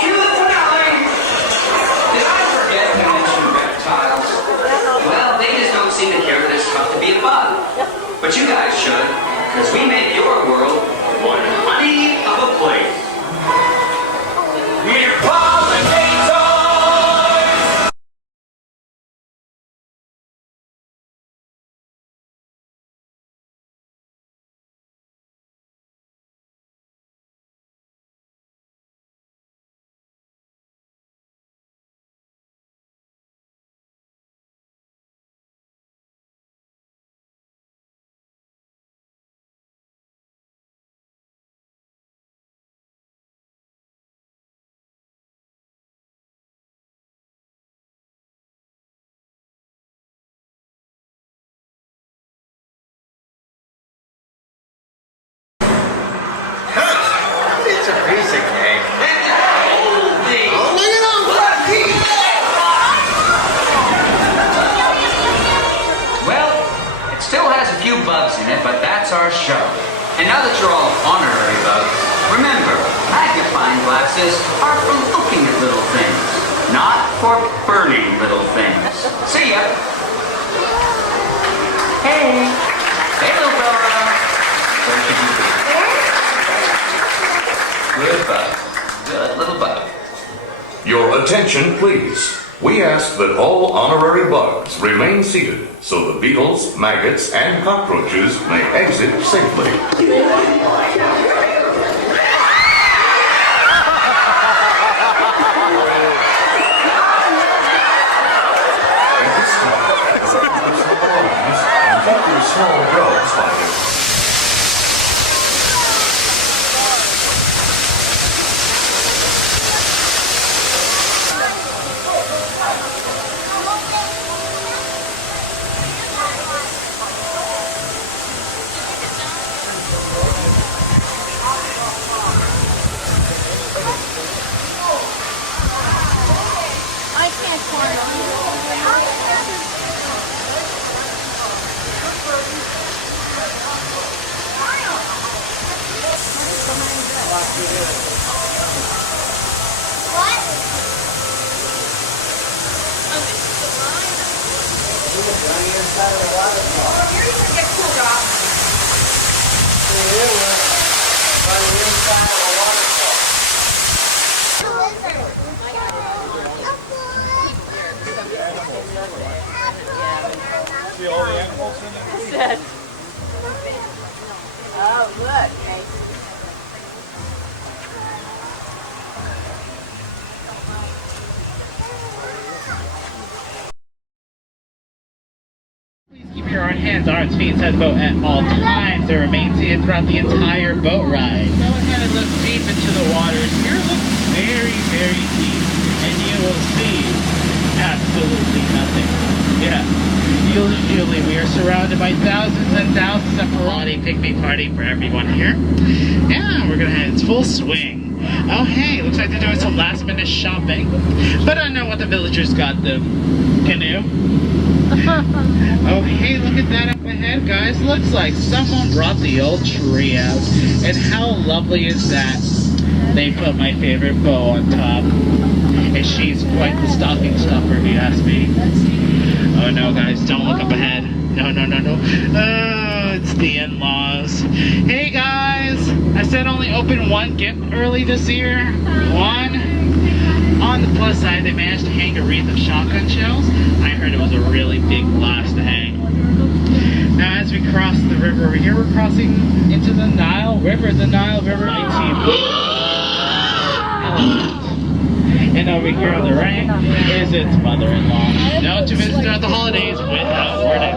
Cue the finale! Did I forget to mention reptiles? Well, they just don't seem to care that it's tough to be a bug. But you guys should, because we make your world one honey of a place. We're pollinators! It's a piece of cake. Well, it still has a few bugs in it, but that's our show. And now that you're all honorary bugs, remember, magnifying glasses are for looking at little things, not for burning little things. See ya. Hey. Hey, little fella. Where should you be? Good bug. Good little bug. Your attention, please. We ask that all honorary bugs remain seated so the beetles, maggots, and cockroaches may exit safely. Small grubs like it. I can't find See all the animals in it? Oh, look. Keep your hands, arms, feet inside the boat at all times. They remain seated throughout the entire boat ride. Go ahead and look deep into the waters. Here looks very, very deep, and you will see absolutely nothing. Yeah. Usually we are surrounded by thousands and thousands of holiday picnic party for everyone here. Yeah, we're gonna have its full swing. Oh hey, looks like they're doing some last minute shopping. But I know what the villagers got them. Canoe. Oh hey, look at that up ahead, guys. Looks like someone brought the old tree out. And how lovely is that? They put my favorite bow on top. And she's quite the stocking stuffer if you ask me. Oh no guys, don't look up ahead. No. Oh, it's the in-laws. Hey guys, I said only open one gift early this year. One. On the plus side, they managed to hang a wreath of shotgun shells. I heard it was a really big blast to hang. Now as we cross the river over here, we're crossing into the Nile River. The Nile River And over here on the right is its mother-in-law. Now to visit throughout the holidays without warning.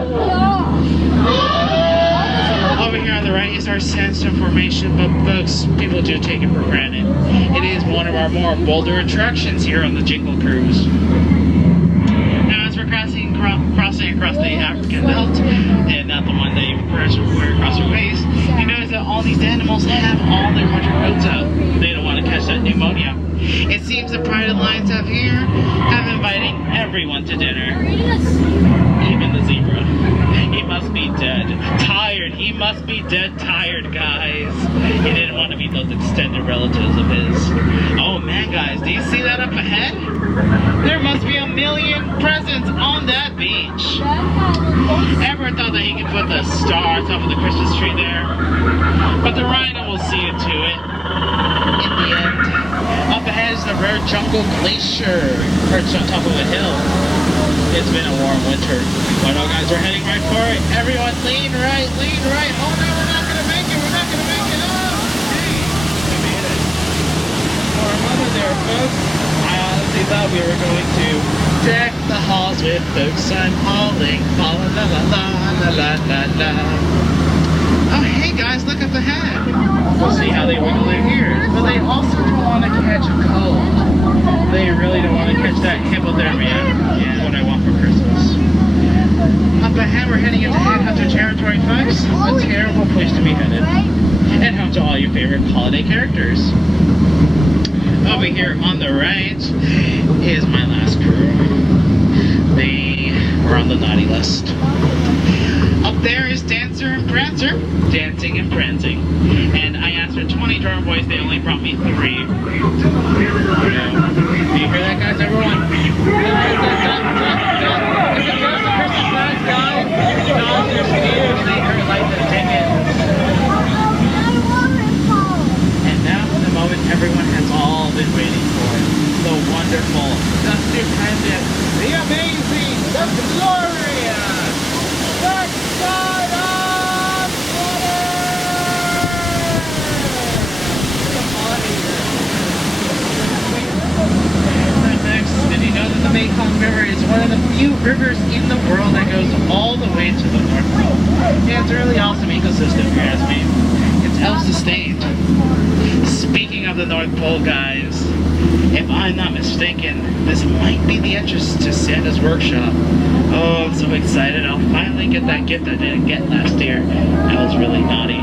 Over here on the right is our sandstone formation, but folks, people do take it for granted. It is one of our more bolder attractions here on the Jingle Cruise. Now as we're crossing across the African belt, and not the one that you wear across your waist, you notice that all these animals have all their winter coats out. They don't want to catch that pneumonia. It seems the Pride Alliance up here have invited everyone to dinner. Even the zebra. He must be dead. Tired. He must be dead tired, guys. He didn't want to meet those extended relatives of his. Oh man, guys, do you see that up ahead? There must be 1 million presents on that beach. Ever thought that he could put the star on top of the Christmas tree there? But the rhino will see it to it. In the end. Up ahead is the rare jungle glacier, perched on top of a hill. It's been a warm winter. But no guys, we're heading right for it. Everyone lean right, lean right. Oh no, we're not gonna make it, we're not gonna make it. Oh, hey, we made it. For a moment there, folks, I honestly thought we were going to deck the halls with folks I'm hauling. La la la la la la la la. Oh hey guys, look up ahead. We'll see how they wiggle their ears. But they also don't want to catch a cold. They really don't want to catch that hypothermia. Yeah, what I want for Christmas. Up ahead, we're heading into Headhunter territory, folks. A terrible place to be headed. And home to all your favorite holiday characters. Over here on the right is my last crew. They were on the naughty list. Up there is Dancer and Prancer, dancing and prancing. And I asked for 20 Return voice, they only brought me 3. Do you hear that, guys? Everyone? It's a Christmas lights, guys. Dogs are huge. They hurt like the tickets. And now for the moment everyone has all been waiting for. The wonderful, the stupendous, the amazing, the glorious, the God of Water! Next, did you know that the Mekong River is one of the few rivers in the world that goes all the way to the North Pole? Yeah, it's a really awesome ecosystem, if you ask me. It's self-sustained. Speaking of the North Pole, guys, if I'm not mistaken, this might be the entrance to Santa's workshop. Oh, I'm so excited. I'll finally get that gift I didn't get last year. I was really naughty.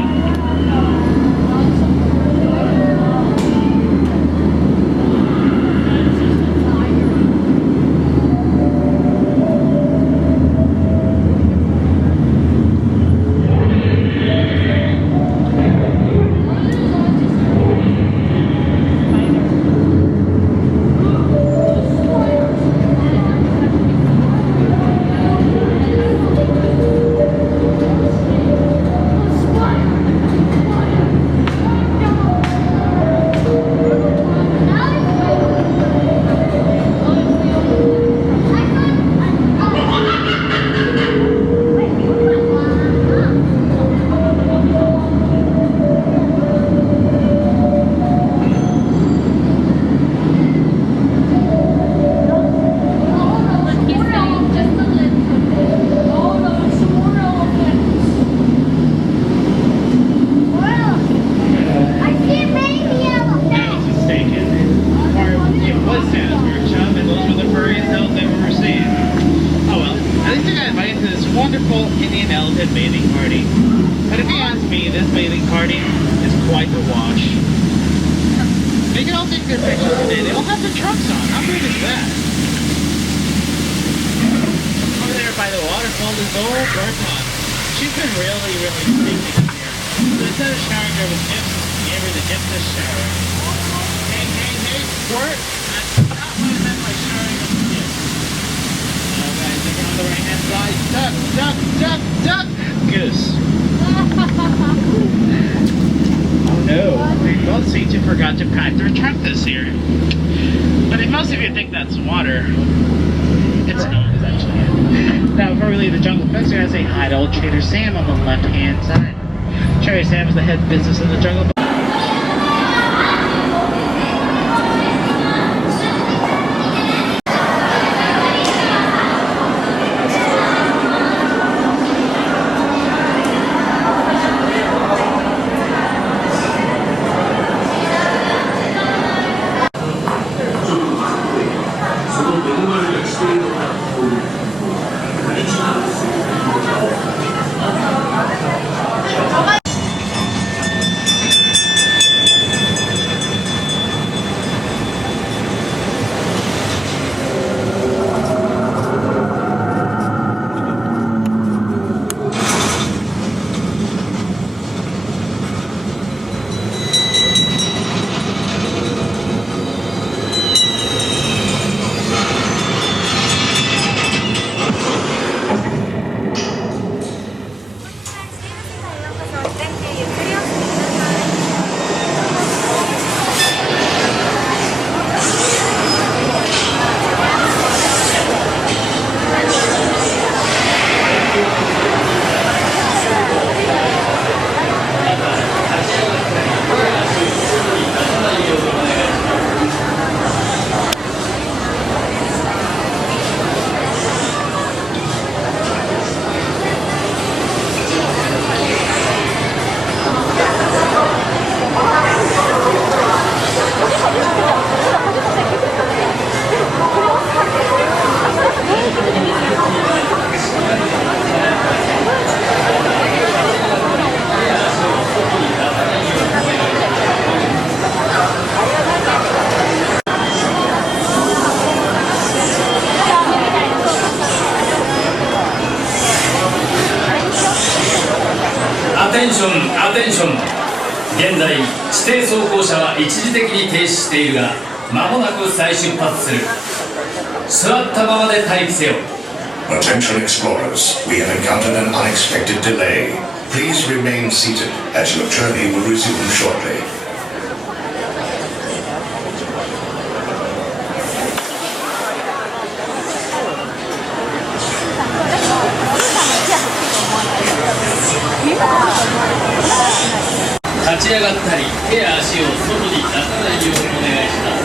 Business in the jungle. Attention, attention. 現在指定走行車は一時的に停止しているが、間もなく再出発する。座ったままで待機せよ。 Attention explorers, we have encountered an unexpected delay. Please remain seated as your journey will resume shortly.立ち上がったり手や足を外に出さないようお願いします。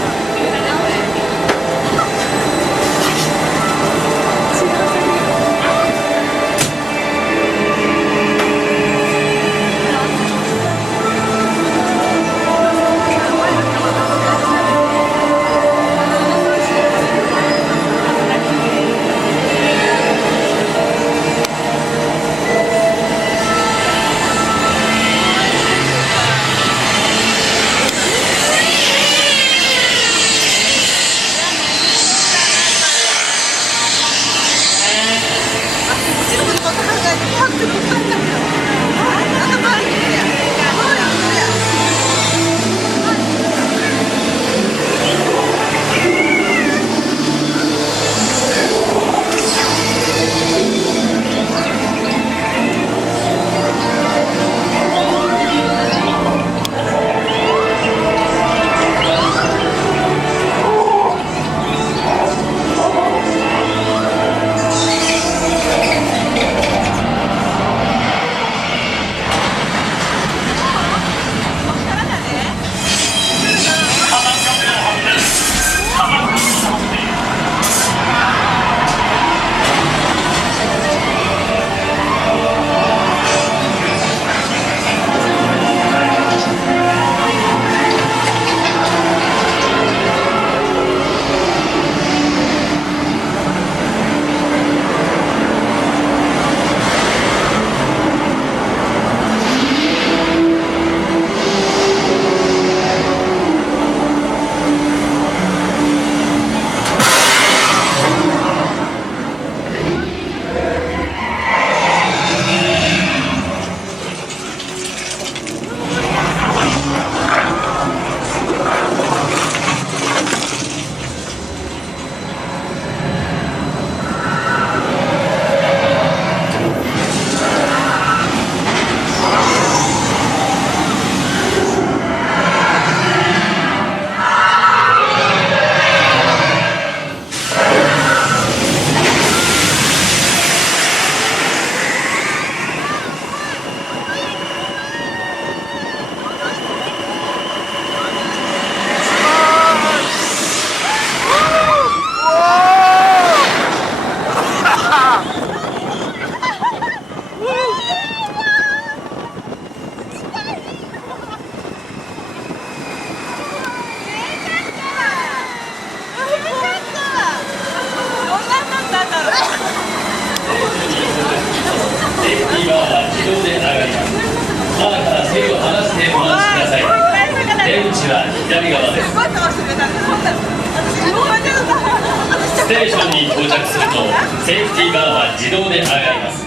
ステーションに到着するとセーフティーバーは自動で上がります。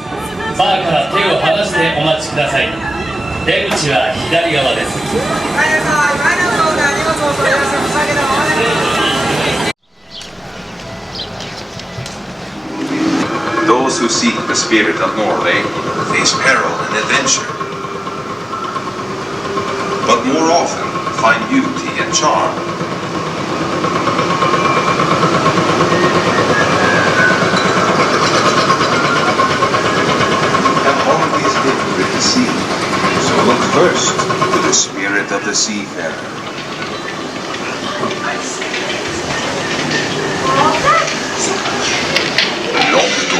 バーから手を離してお待ちください。出口は左側です。 Those who seek the spirit of Norway face peril and adventure, but more often find beauty and charm. And always live with the sea, so look first to the spirit of the seafarer. Long ago,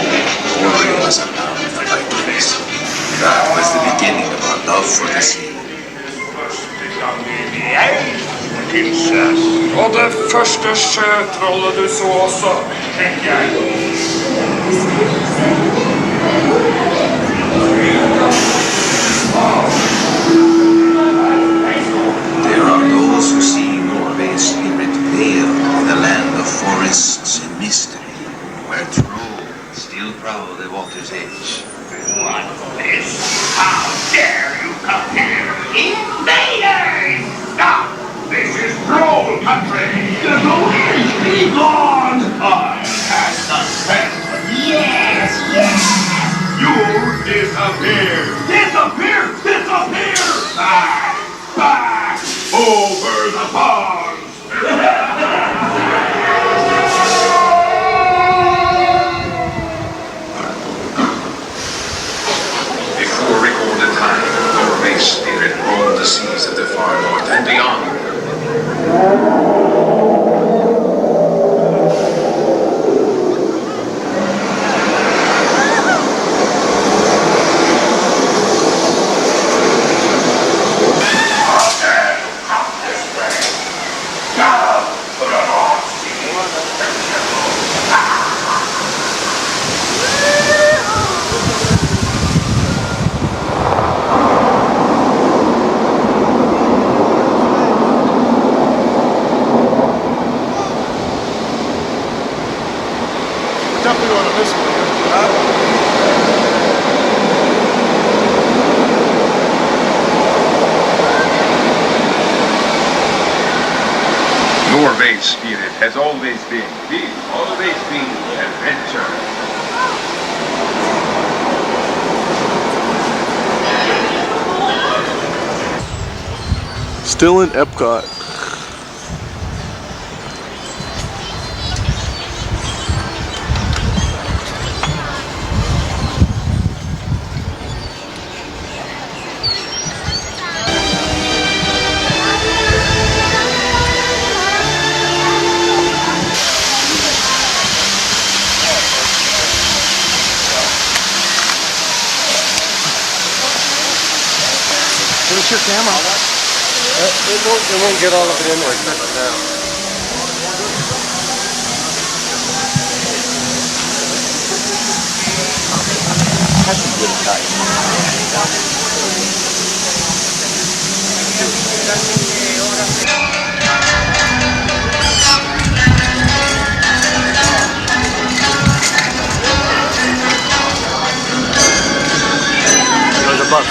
Norway was a mountain-like place. That was the beginning of our love for the sea. Och det första sjötrollet du såg så. There are those who see Norway's spirit veiled in a land of forests and mystery, where trolls still prowl the water's edge. What this? How dare you come here? Invaders! Stop! This is Troll Country! The Voyage be gone! I have suspect. Yes, yes! You disappear! Disappear! Disappear! Back! Back! Over the ponds! Before recorded time, Norway spirit roamed the seas of the far north and beyond. Definitely want to miss one. Norway's spirit has always been adventure. Still in Epcot. Where's your camera? It won't get all of it in there. Cut it down. That's a good cut. There's a bus.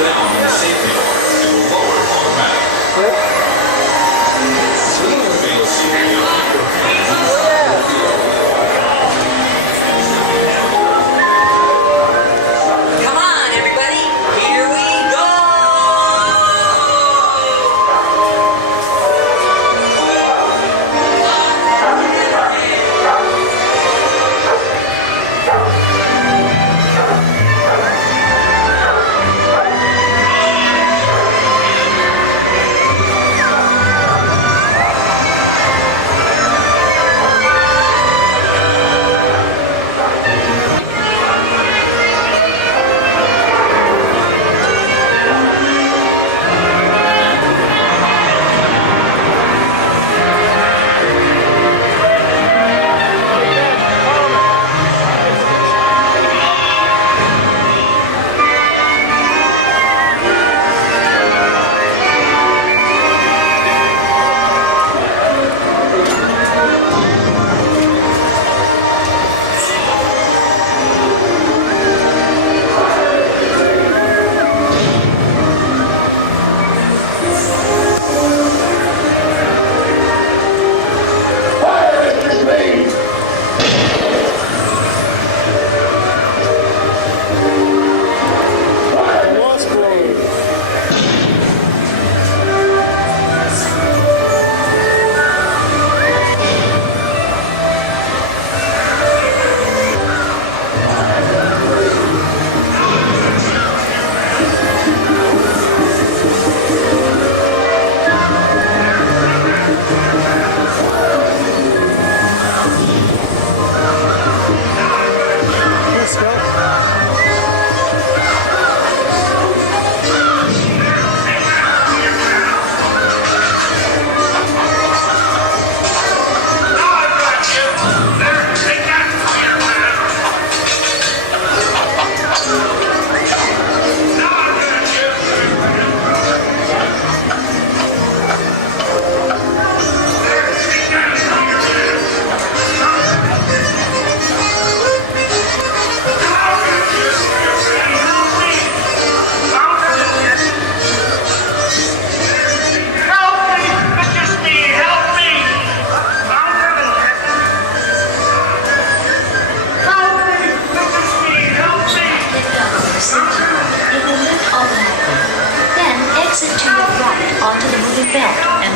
down on the safety door. It will lower automatically. Swing the fail safe. Come on, everybody. Here we go.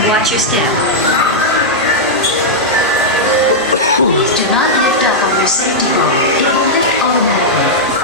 Watch your step. Please do not lift up on your safety bar. It will lift automatically.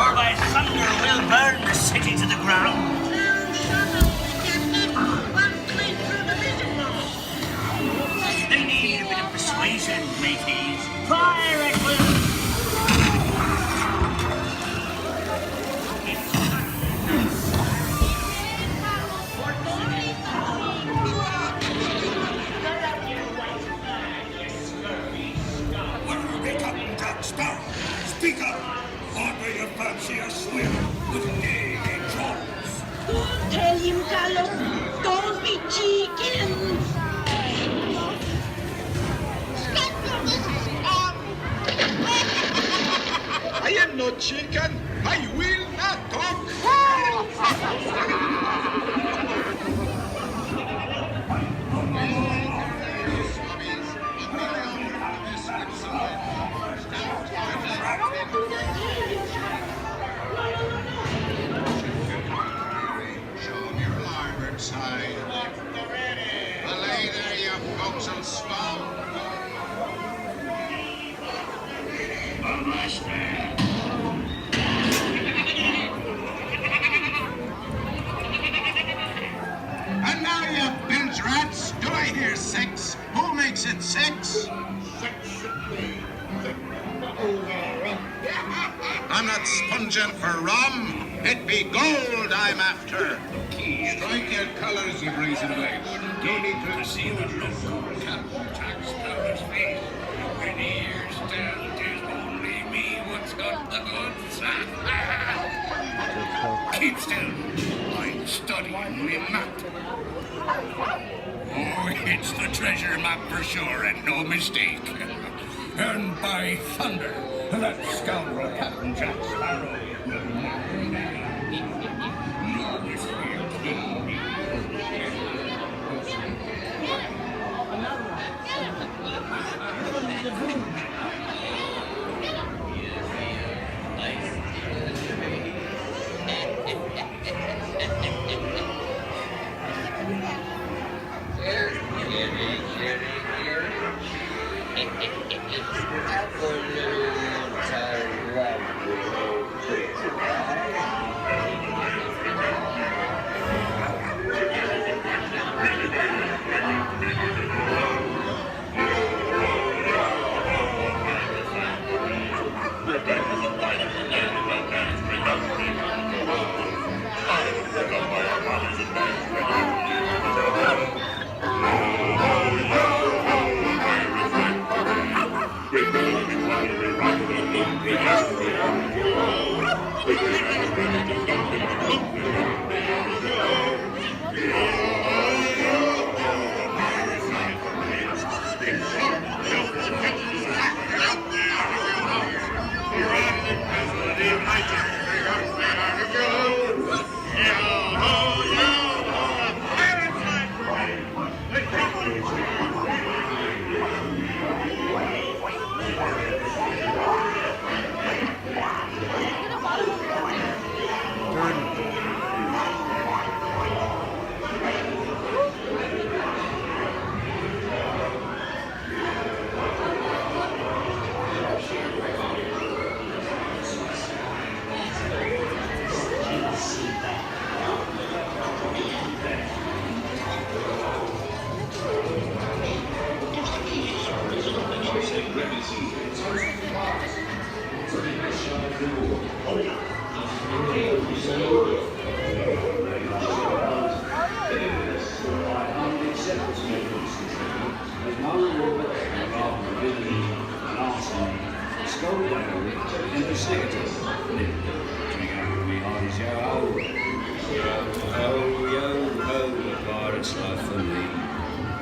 Or by thunder we'll burn the city to the ground. They need a bit of persuasion, mateys. Fire it will! What have you become, Jack Sparrow? Speak up! Or do you fancy a swim with gay trolls? Don't tell him, Carlos. Don't be cheeky. I am no chicken. I will not talk. Show them your larboard side. Belay there, you folks, and swell. And now, you bilge rats, do I hear six? Who makes it six? Six should be. I'm not sponging for rum. It be gold I'm after. Strike your colors, you brazen waves. No need to see the look. Captain Jack Sparrow's face. When he hears tell, 'tis only me what's got the goods. Keep still. I'm studying me map. Oh, it's the treasure map for sure, and no mistake. And by thunder, that scoundrel Captain Jack Sparrow will never die. Nor is he a king.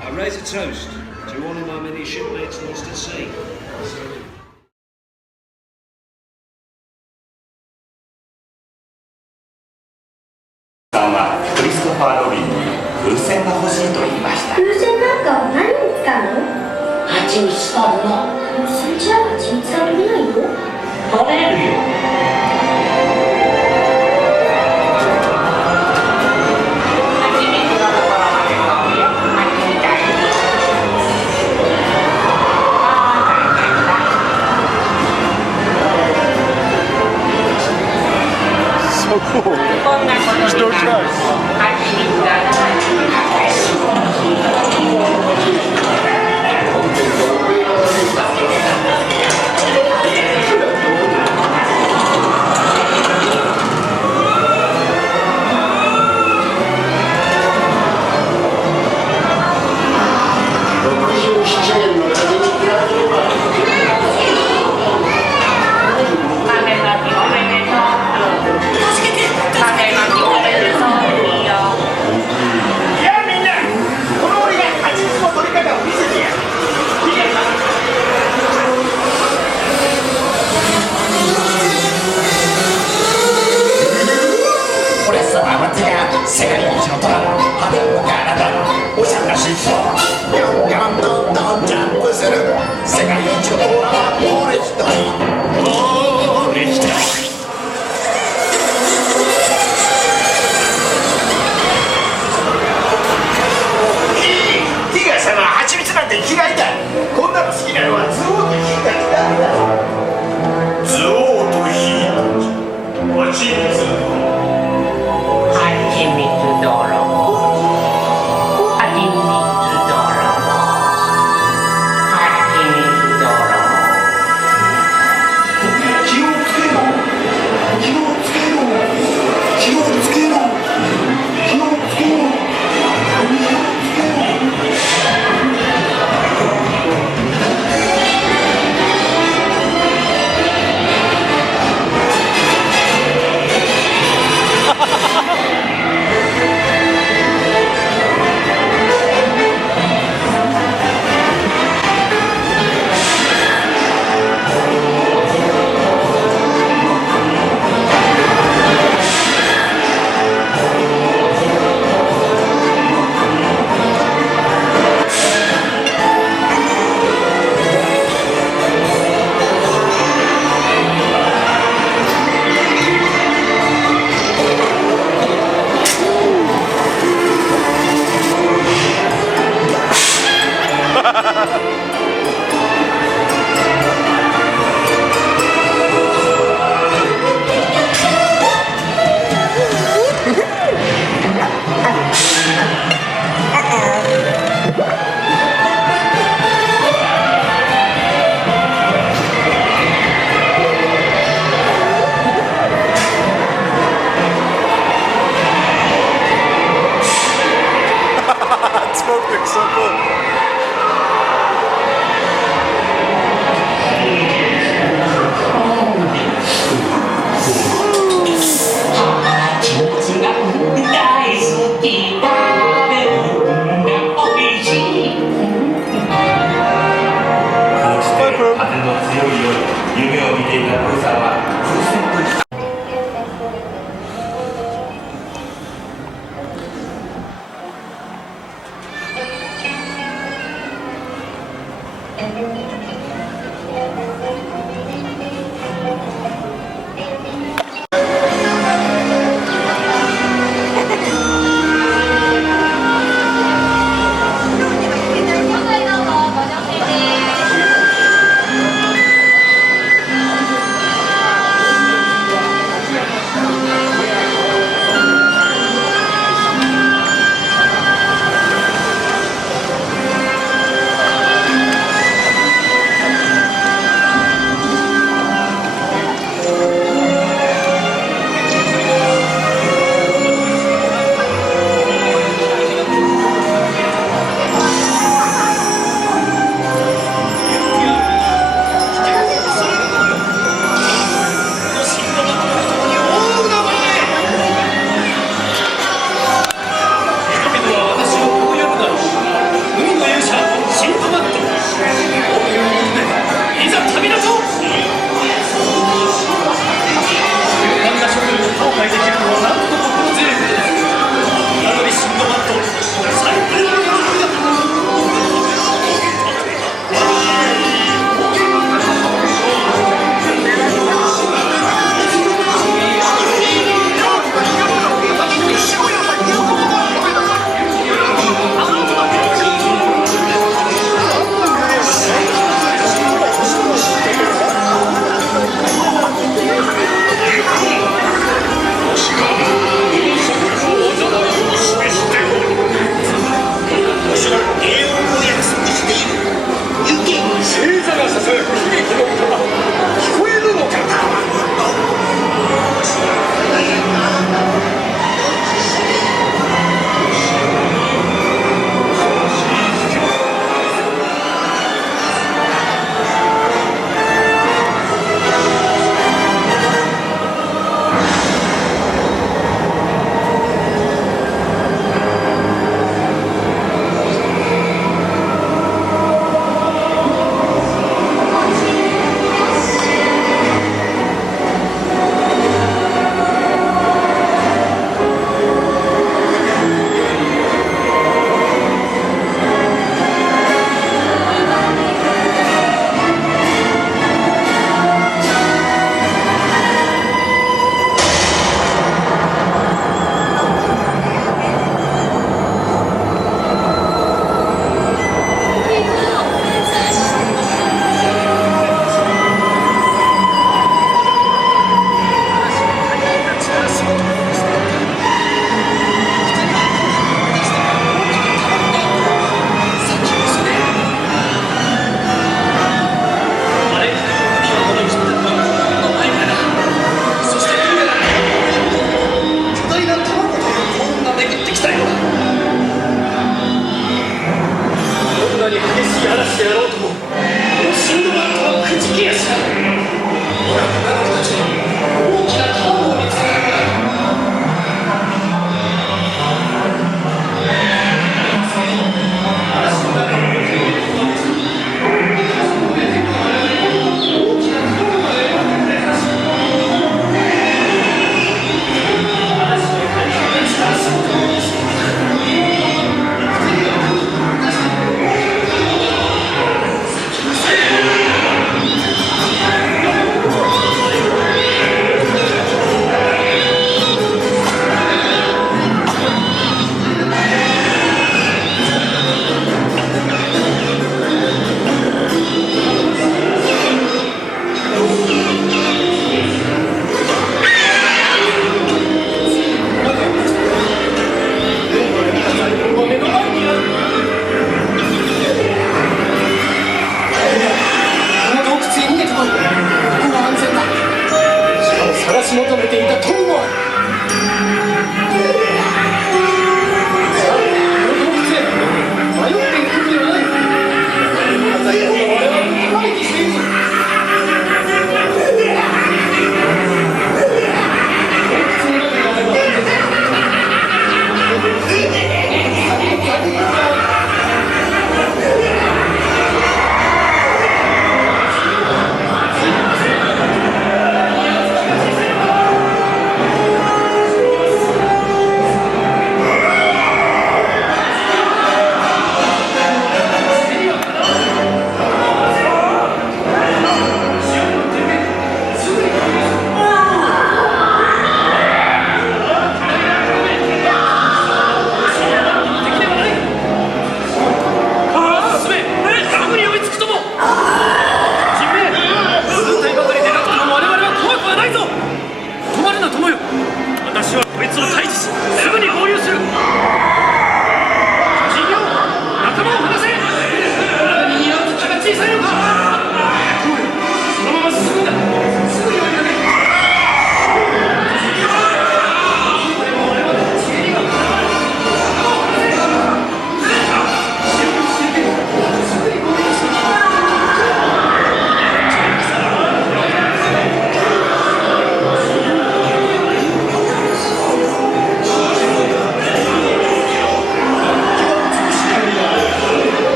I raise a toast to all of my many shipmates lost at sea. さんはクリストファー・ロビンに風船が欲しいと言いました。風船なんかは何に使うの？蜂蜜取るの。それじゃあ蜂蜜は取れないよ。取れるよ。So cool. There's no tracks. 夢を見ていたプーさんは風船と一緒に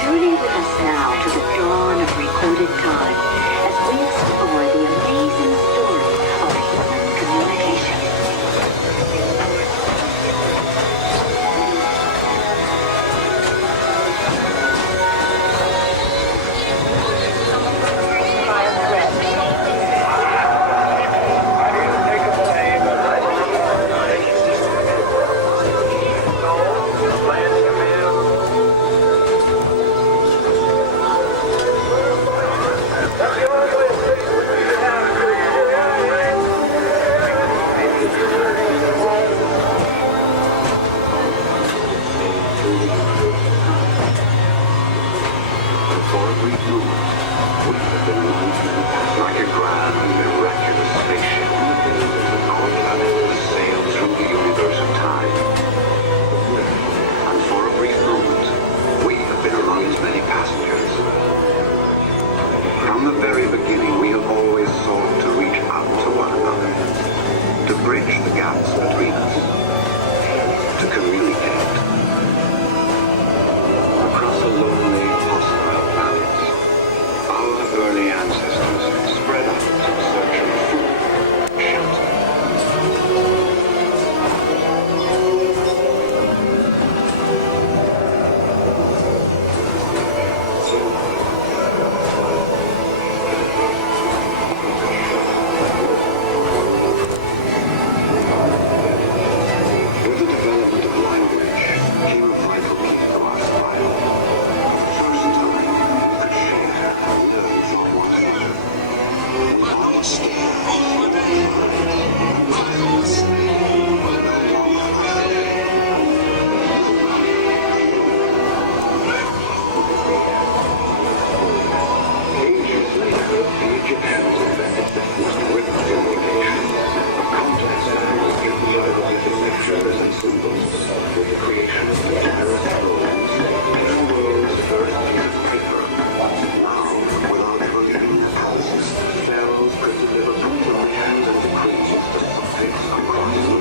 Journey with us now to the dawn of recorded time as we explore the amazing story of human communication. Like a grand and miraculous spaceship, our planet has sailed through the universe of time. And for a brief moment, we have been among its many passengers. From the very beginning, we have always sought to reach out to one another, to bridge the gaps between us, to communicate. Across a lonely, hostile planet, our early ancestors spread out searching for food, shelter. With the development of language came a vital key to our survival. First time we could share and learn from one another. Without ages later, the Egyptians invented the first written communication, a complex language capable of pictures and symbols, with the creation of the ExtraTERROrestrial, the world's first piece of paper. Now, without hurrying the process, pharaohs could deliver proclamations and decrees to subjects across the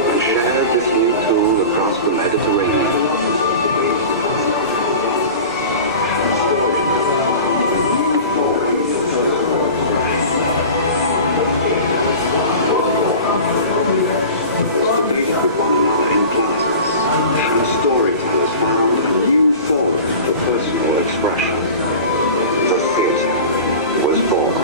and shared this new tool across the Mediterranean. And storytellers found a new form for personal expression. The theatre was born.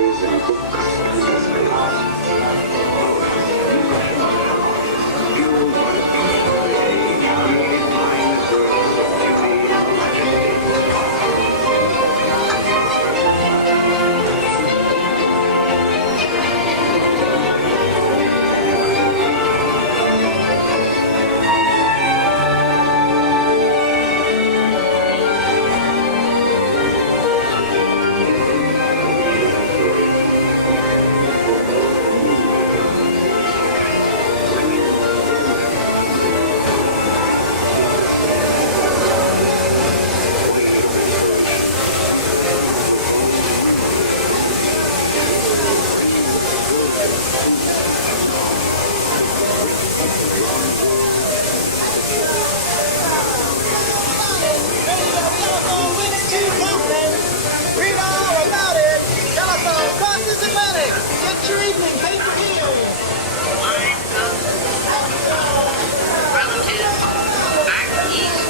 stories in books and Disneyland. Fueled by redefine the world of beauty and majesty. Read all about it. Telephone across this Atlantic. Get your evening paper here. Back east.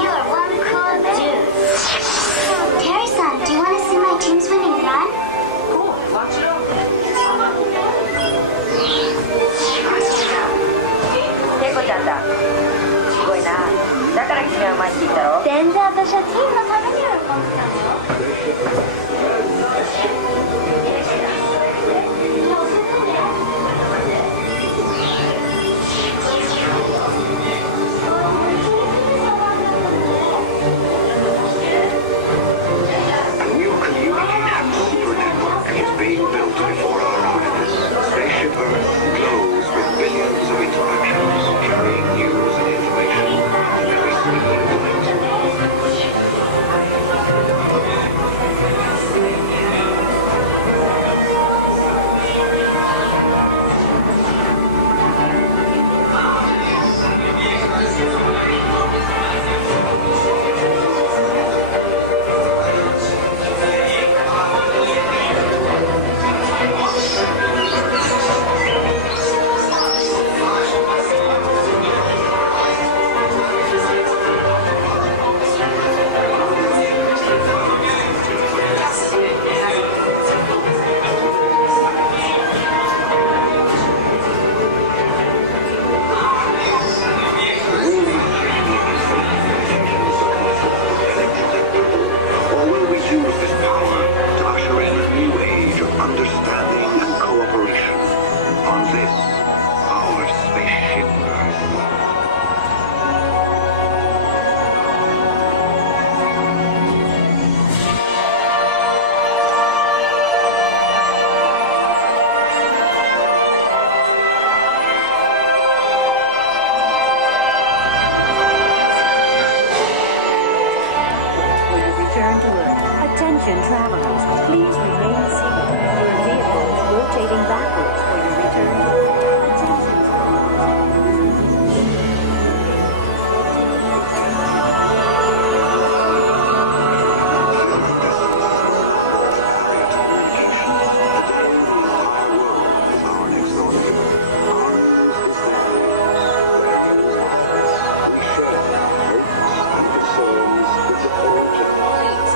You are one cool dude. Terry-san, do you want to see my team's winning run? Cool, watch it out. テコちゃんだ。すごいな。だから君は前って言ったろ。全然私はチームのために喜んでたのよ。A new community and super network is being built before our eyes. Spaceship Earth glows with billions of interactions, carrying news and information on every single flight. Or will we use this power to usher in a new age of understanding and cooperation on this, our spaceship Earth? For your return to Earth, attention travelers, please remain seated. Your vehicle is rotating backwards for your return to Earth. Attention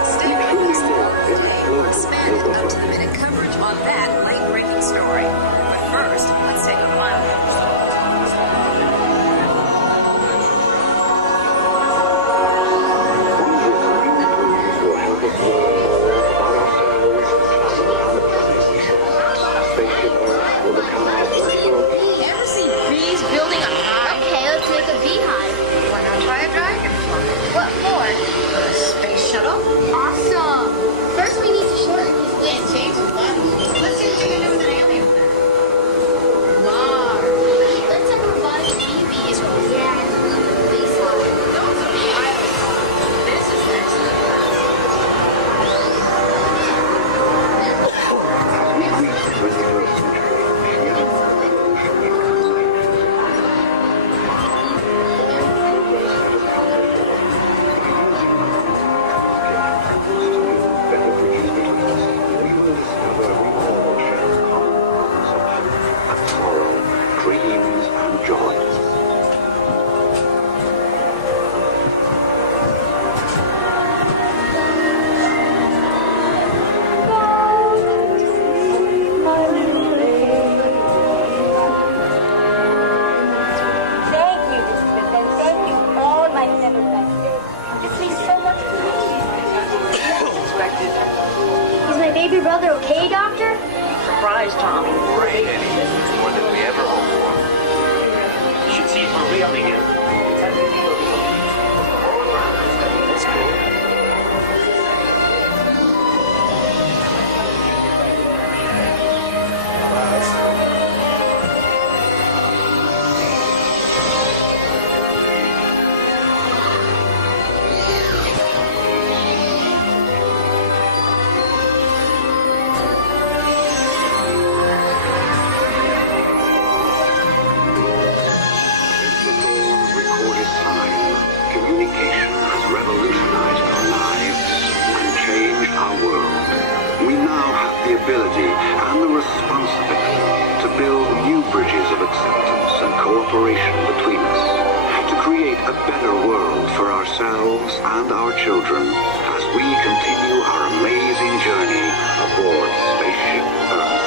Stay with us all day. Spend up to the minute coverage on that late breaking story. surprise, Tommy. Great, Eddie. It's more than we ever hoped for. You should see it for real again. That's cool. Ability and the responsibility to build new bridges of acceptance and cooperation between us, to create a better world for ourselves and our children as we continue our amazing journey aboard Spaceship Earth.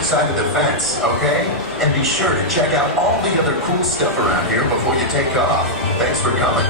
Side of the fence, okay? And be sure to check out all the other cool stuff around here before you take off. Thanks for coming.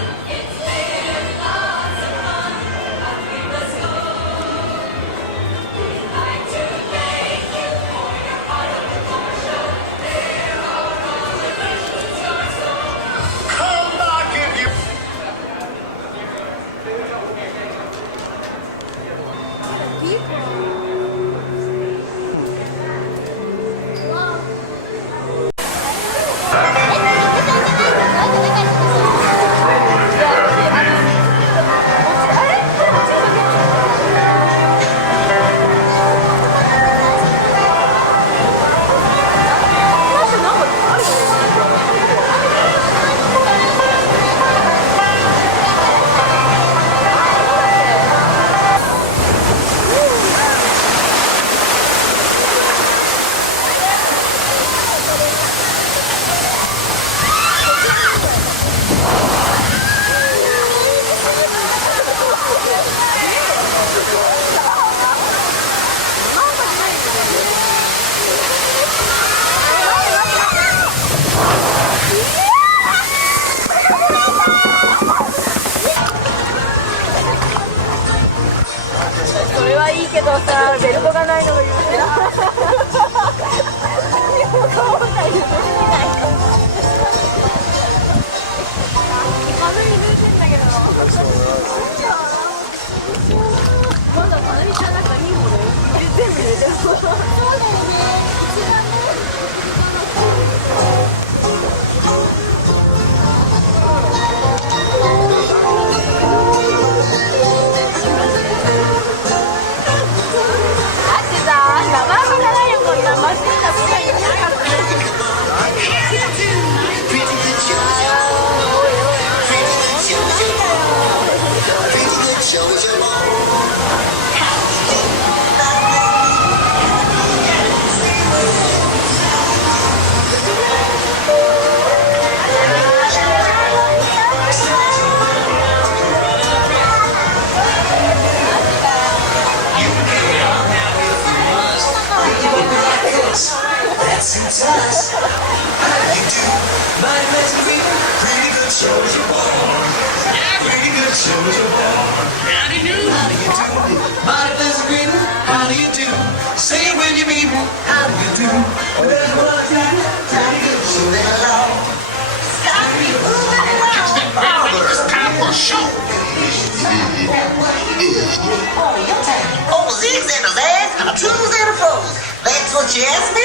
That's what you asked me,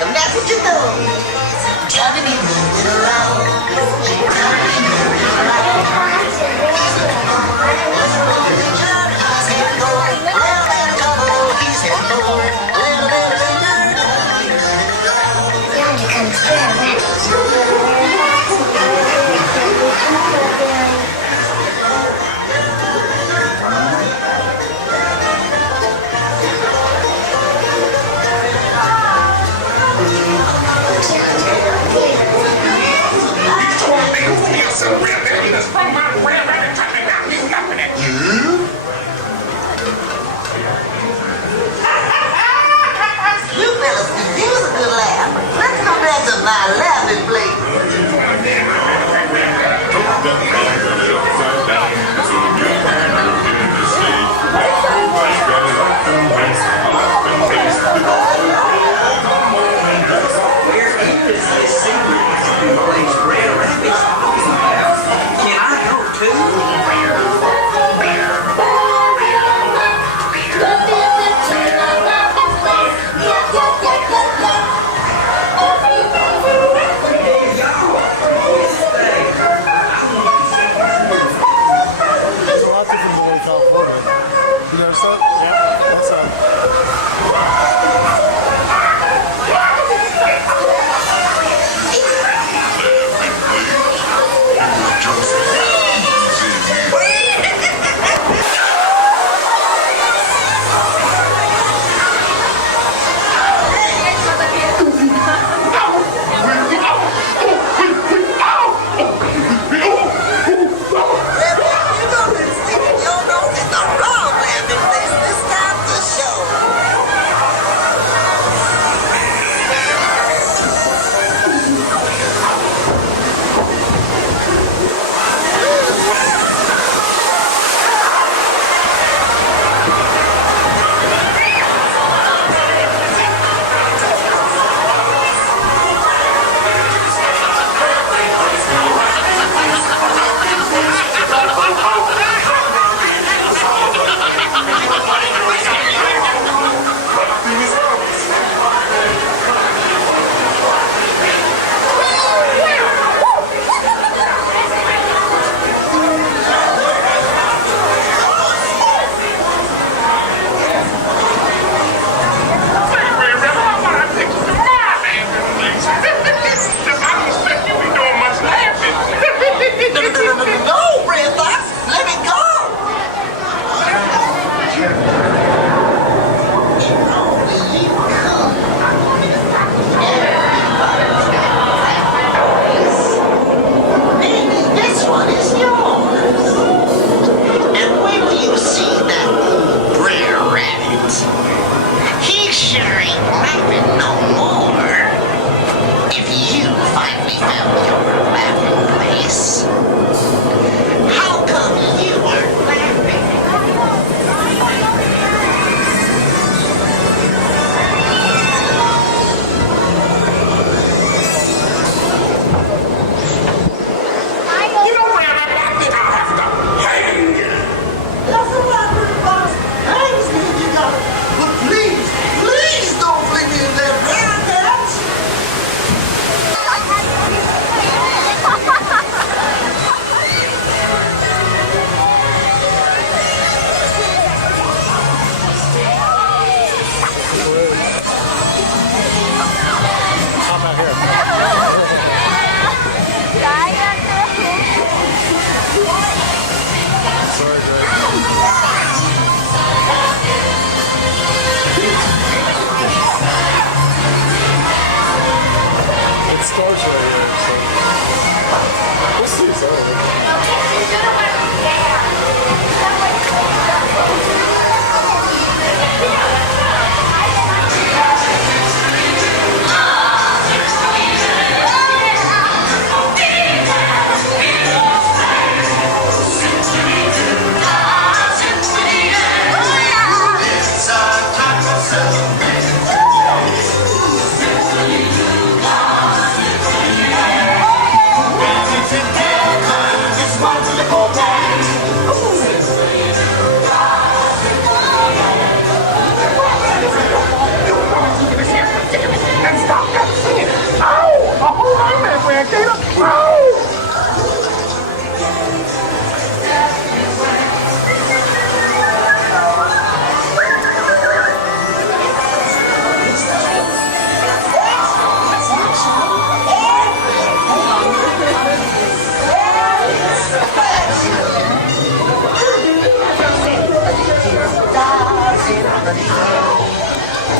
and that's what you know. Gotta be moving around. fellas could use a good laugh. Let's go back to my laughing place. Where is this secret place Red Rabbit's talking about? Can I go too? You notice that? Yeah. What's up?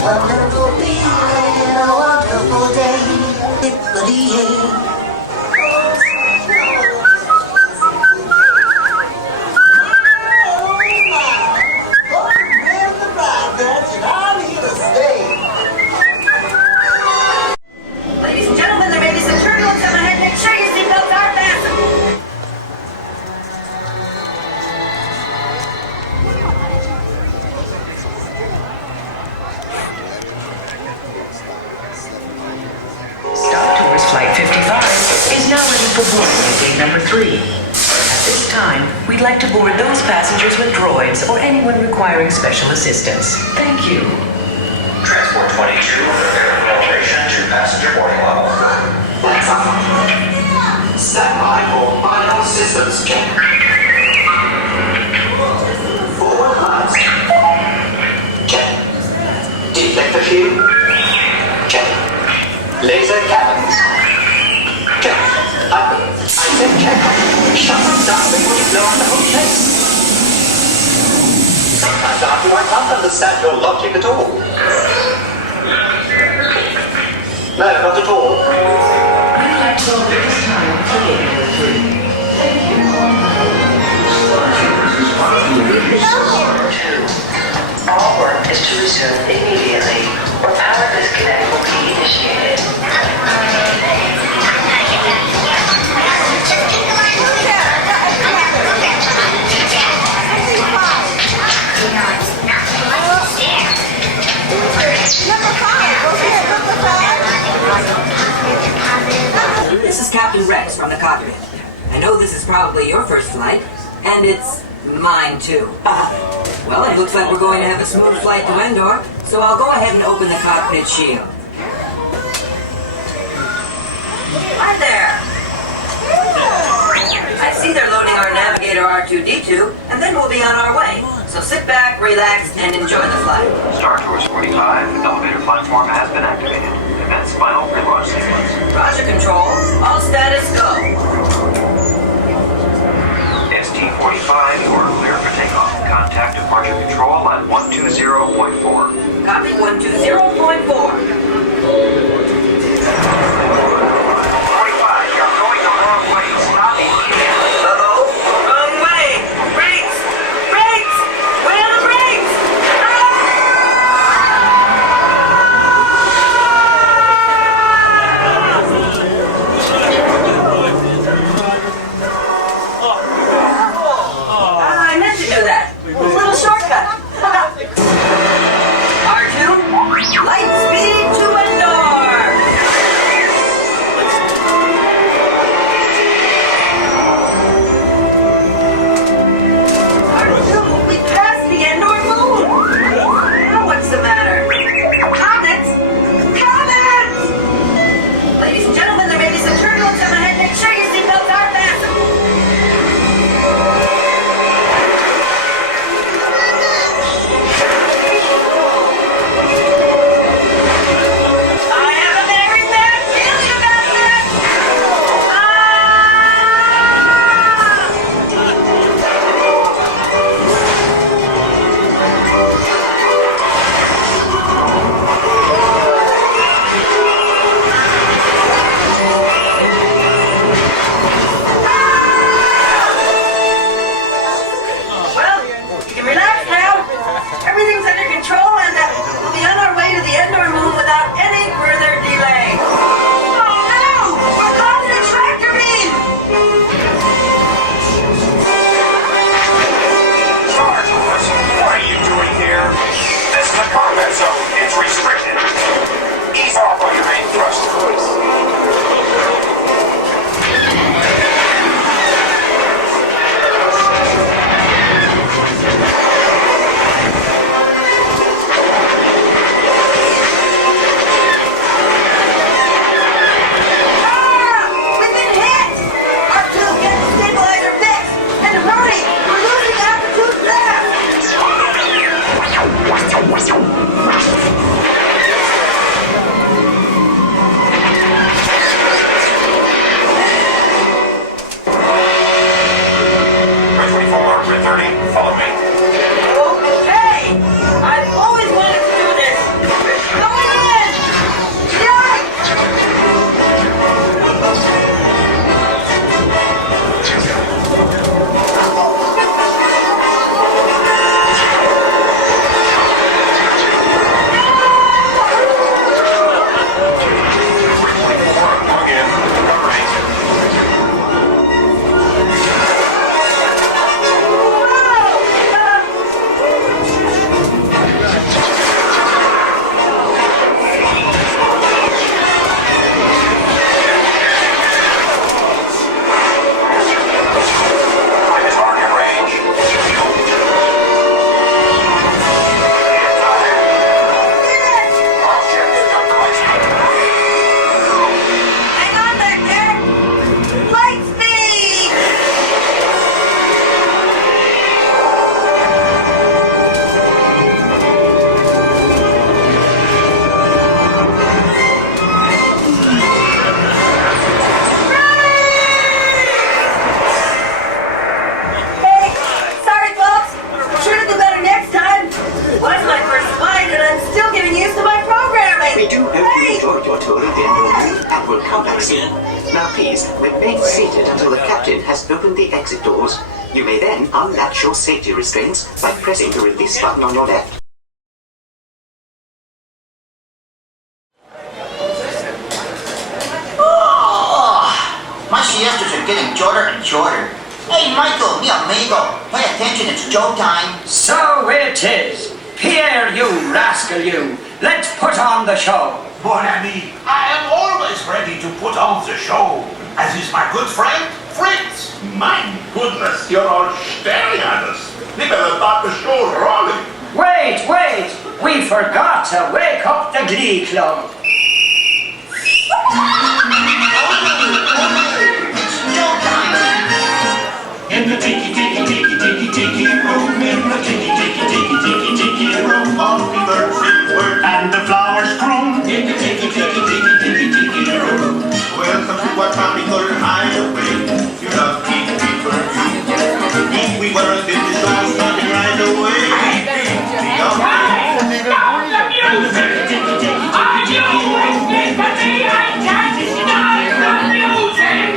Wonderful feeling, a wonderful day. Tippity-yay. for boarding at gate number 3. At this time, we'd like to board those passengers with droids or anyone requiring special assistance. Thank you. Transport 22, prepare penetration to passenger boarding level. Lights up. Stand by for final systems check. Forward lights. Check. Deflector shield. Check. Laser cabins. Check. I said check. Shut them down before you blow up the whole place. Sometimes, Arthur, I can't understand your logic at all. No, not at all. We'd like to go this time to gate number 3. Thank you. 2. All work is to resume immediately, or power disconnect will be initiated. This is Captain Rex from the cockpit. I know this is probably your first flight, and it's mine too. Well, it looks like we're going to have a smooth flight to Endor, so I'll go ahead and open the cockpit shield. Hi there! I see they're loading our navigator R2-D2, and then we'll be on our way. So sit back, relax, and enjoy the flight. Star Tours 45, elevator platform has been activated. Commence final pre-launch sequence. Roger, Control. All status go. ST-45, you are clear for takeoff. Contact departure control at 120.4. Copy 120.4. proceed. Now please, remain seated until the captain has opened the exit doors. You may then unlatch your safety restraints by pressing the release button on your left. My siestas are getting shorter and shorter. Hey, Michael, mi amigo, pay attention, it's Joe time. So it is. Pierre, you rascal, you. Let's put on the show. Mon ami, I am always ready to put on the show, as is my good friend, Fritz. My goodness, you're all staring at us. We better start the show rolling. Wait, we forgot to wake up the Glee Club. In the tiki tiki tiki tiki tiki room, in the tiki tiki tiki tiki tiki room, all the birds sing words and the flowers croon. In the tiki tiki tiki tiki tiki room. Welcome to our tropical hideaway. You love Tiki perfume. If we were a Disney show starting right away. Stop the music! Are you listening to me? I can't deny the music!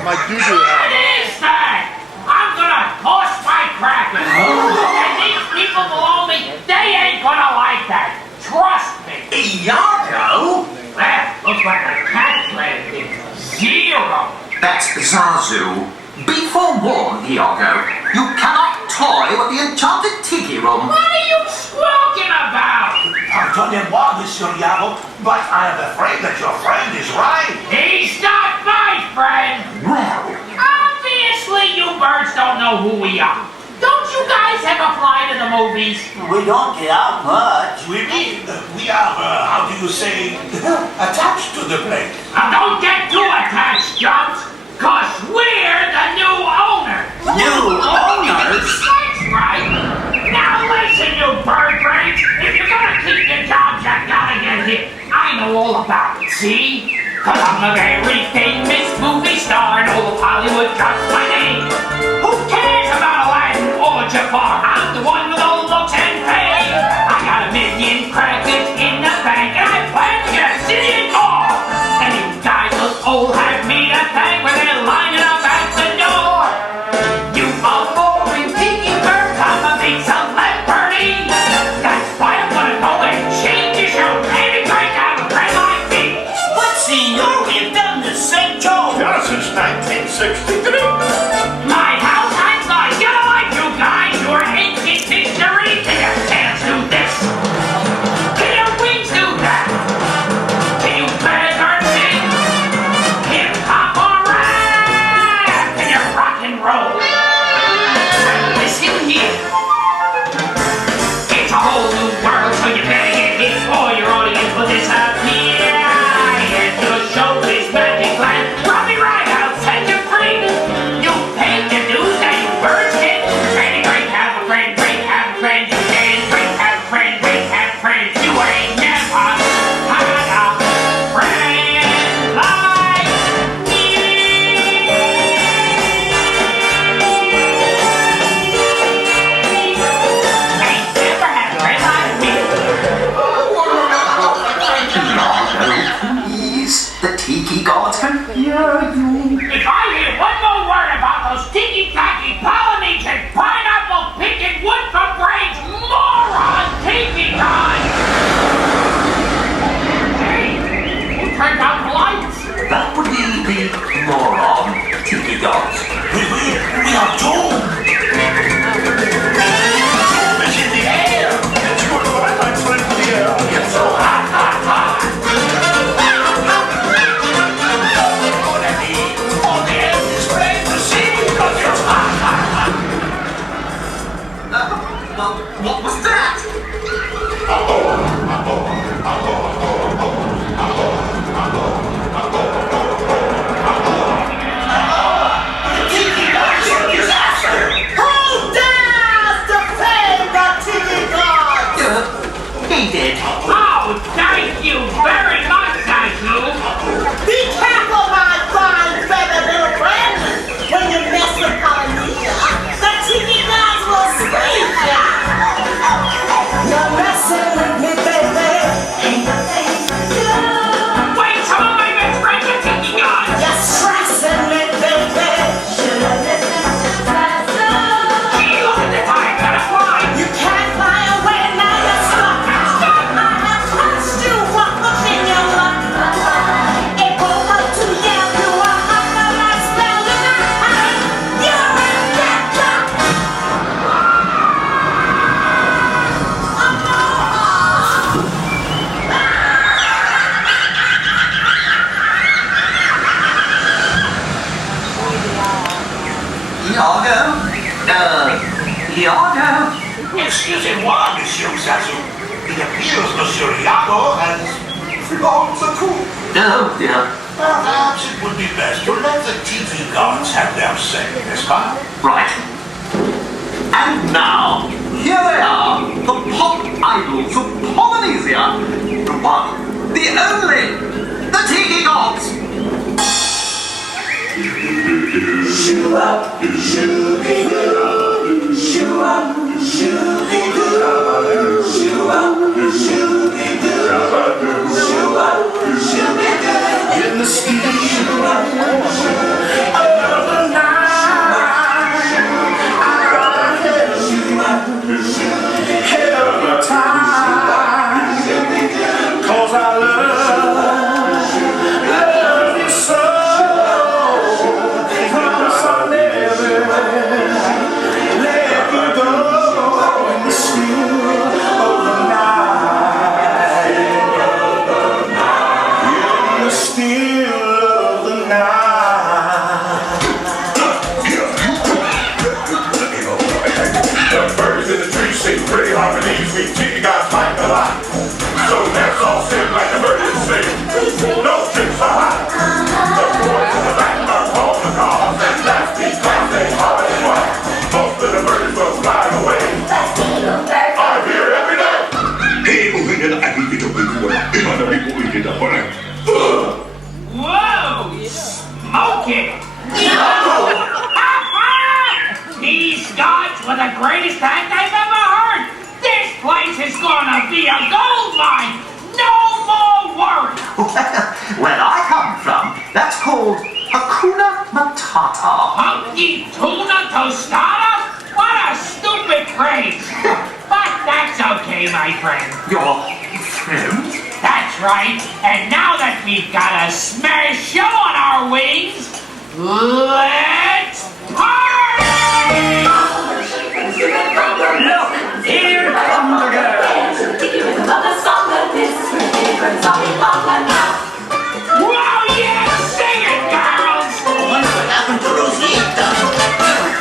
My doo-doo hat. What is that? I'm gonna toss my crackers. And these people below me, they ain't gonna like that. Trust me. Iago? That looks like a cat landing. Zero. That's Zazu. Be forewarned, Iago. You cannot toy with the Enchanted Tiki Room. What are you squawking about? Pardonnez-moi, Monsieur Iago, but I am afraid that your friend is right. He's not my friend. Well, obviously you birds don't know who we are. Don't you guys ever fly to the movies? we don't get out much. We mean we are, how do you say, attached to the place. Now don't get too attached, Jumps, cause we're the new owners. New owners? That's right. Now listen, you bird brains. If you're gonna keep your jobs, you gotta get here. I know all about it, see? Cause I'm a very famous movie star and all of Hollywood trusts my name. Who cares about Aladdin or Jafar? I'm the one with all looks and fame. I got 1 million credits in the bank and I plan to get a city and more. And you guys look old, have me to thank when they're lining up at the door. You all boring tiki birds, I'm a big celebrity. That's why I'm gonna go and change the show. Maybe break out a friend like me. But senor, we've done the same. Monsieur Zazu. It appears Monsieur Iago has flown the coop. Oh, dear. Well, perhaps it would be best to let the Tiki gods have their say, Miss Pie. Right. And now, here they are, the pop idols of Polynesia. The one, the only, the Tiki gods. Shoo-up, shoo-be-doo. Shoo-up, shoo-be-doo. Shoo-up, shoo-be-doo. Shoo-up, shoo-be-doo. In the steam, shoo-up, another night. Every time, 'cause I love you so. Promise I'll never let you go in the still of the night. In the still of the night. The birds in the trees sing pretty harmonies. We Tiki guys fight a lot. So let's all sing like the birds sing. No tricks are hot. The boys in the back are calling the cars. And that's because they are as one. Most of the birds will fly away. I'm here every day. Whoa! Smoking! These gods were the greatest act I've ever heard! This place is gonna be a gold mine! No more worry! Where I come from, that's called Hakuna Matata. Hunky tuna tostada? What a stupid phrase! But that's okay, my friend. Your friend? That's right. And now that we've got a smash show on our wings, let's party! Look, here come the girls. Whoa, yeah, sing it, girls! Wonder what happened to Rosita?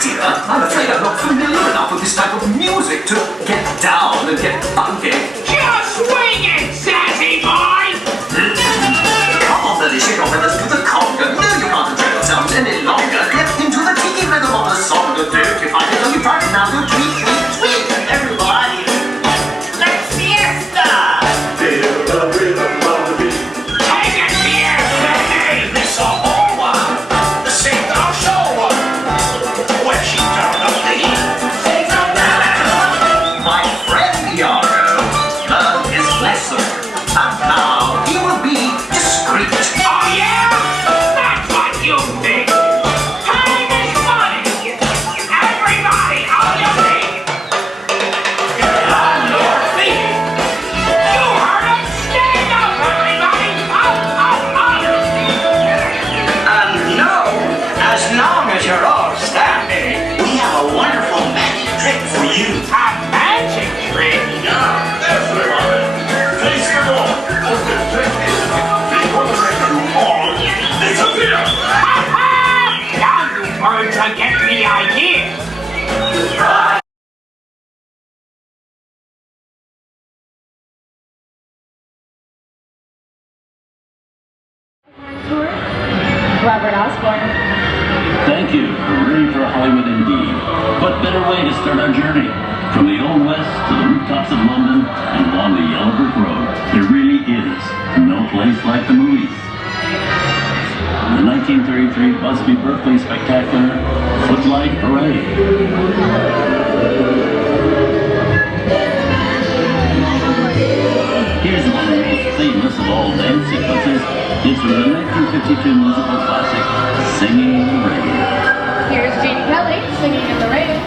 Dear, I'm afraid I'm not familiar enough with this type of music to get down and get funky. Just swing it, sassy boy! Come on, Lily, shake off and let's do the conga. No, you can't control yourselves any longer. Get into the Tiki rhythm of the song. The dirty fight is only private now. Go tweet, tweet, tweet. Everybody, let's fiesta! Feel the rhythm of the beat. Take it, fiesta! Miss Ahoa, the Sing-Down Show, where she turned up the heat. My friend Iago learned his lesson. And now he will be discreet. Oh, yeah? That's what you think! Time is money! Everybody on your feet! On your feet! You heard him! Stand up, everybody! Up, up, up! And no, as long as you're all standing. We have a wonderful magic trick for you. A magic trick? Face the wall. Disappear. Ha ha! Now you birds are getting the idea! Robert Osborne. Thank you. We're ready for Hollywood indeed. What better way to start our journey? From the Old West to the rooftops of London and along the Yellow Brick Road. There really is no place like the movies. The 1933 Busby Berkeley Spectacular Footlight Parade. Here's one of the most famous of all dance sequences. It's from the 1952 musical classic, Singing in the Rain. Here's Gene Kelly singing in the rain.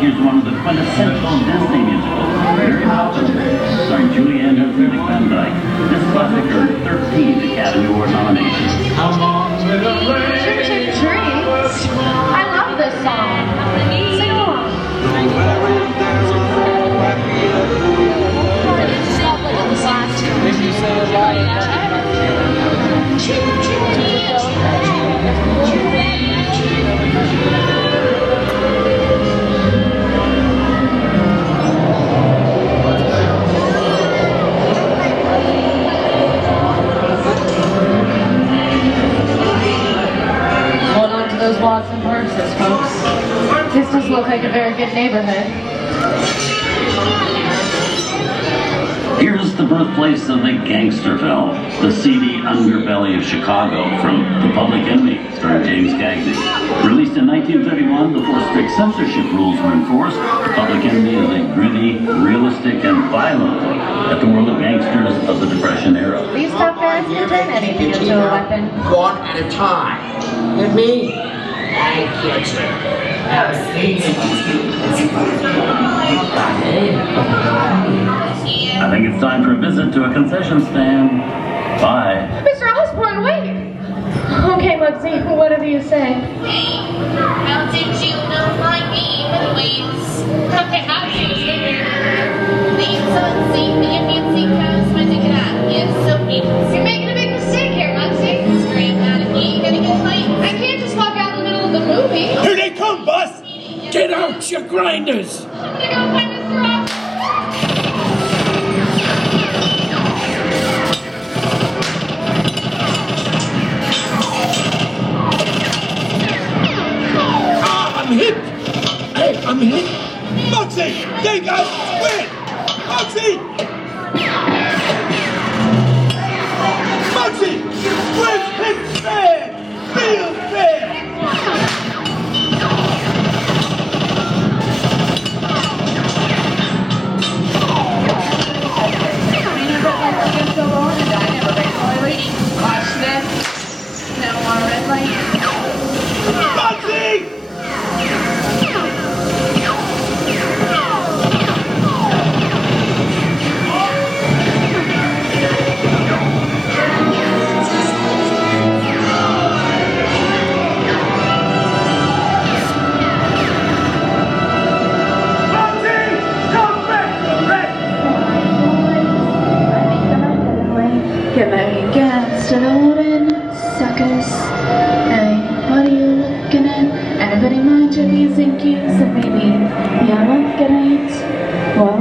Here's one of the quintessential Disney musicals, Mary Poppins, starring Julie Andrews and Dick Van Dyke. This classic earned 13 Academy Award nominations. Trick, trick, treats. I love this song. Sing along. This does look like a very good neighborhood. Here's the birthplace of the gangster film, the seedy underbelly of Chicago from The Public Enemy, starring James Cagney. Released in 1931 before strict censorship rules were enforced, Public Enemy is a gritty, realistic, and violent look at the world of gangsters of the Depression era. These tough guys can turn anything into a weapon. One at a time. And me. Thank you, sir. I think it's time for a visit to a concession stand. Bye. Mr. Osborne, wait! Okay, Muggsy, whatever you say. Hey, how did you know my name, anyways? Okay, how do you figure? Please don't see me if you see cows when you get out. Yes, so please. You're making a big mistake here, Muggsy. Scram out of me, you're gonna get late. I can't just walk out in the middle of the movie. Here they come, boss! Get out, you grinders! I'm gonna go find Mr. Osborne. I'm hit! Hey, I'm hit! Muggsy! They got squid! Muggsy! Muggsy! Squid hit bad! Real bad! Muggsy! Get very against an Odin, suckers. Hey, what are you looking at? Everybody mind your P's and Q's and maybe you're looking at. Well,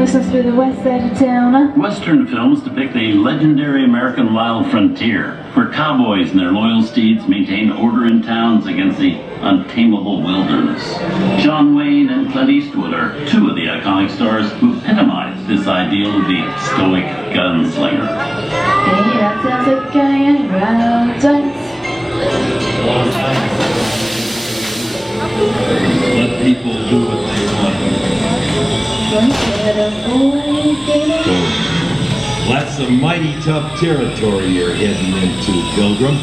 listen through the west side of town, huh? Western films depict the legendary American wild frontier, where cowboys and their loyal steeds maintain order in towns against the untamable wilderness. John Wayne and Clint Eastwood are two of the iconic stars who epitomized this ideal of the stoic gunslinger. Hey, that sounds like a guy in brown tights. Let people do what they want. That's some mighty tough territory you're heading into, Pilgrim.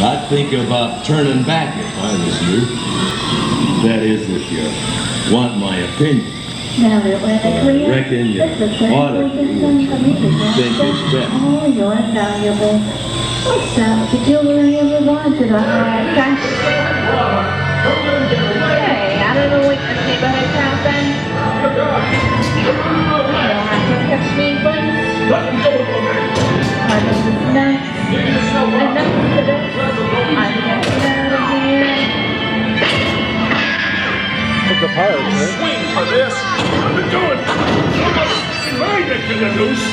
I'd think about turning back if I was you. That is, if you want my opinion. Now that we're I reckon you ought to do what you think is best. Oh, you're invaluable. What's that with the jewelry and the bonds and the high cash? Hey, I don't know what this neighborhood's happened. You don't have to catch me, please. My name is Max. Enough for this. I'm getting out of here. Look the pirates, right? Swing for this! I've been doing almost my neck in the noose!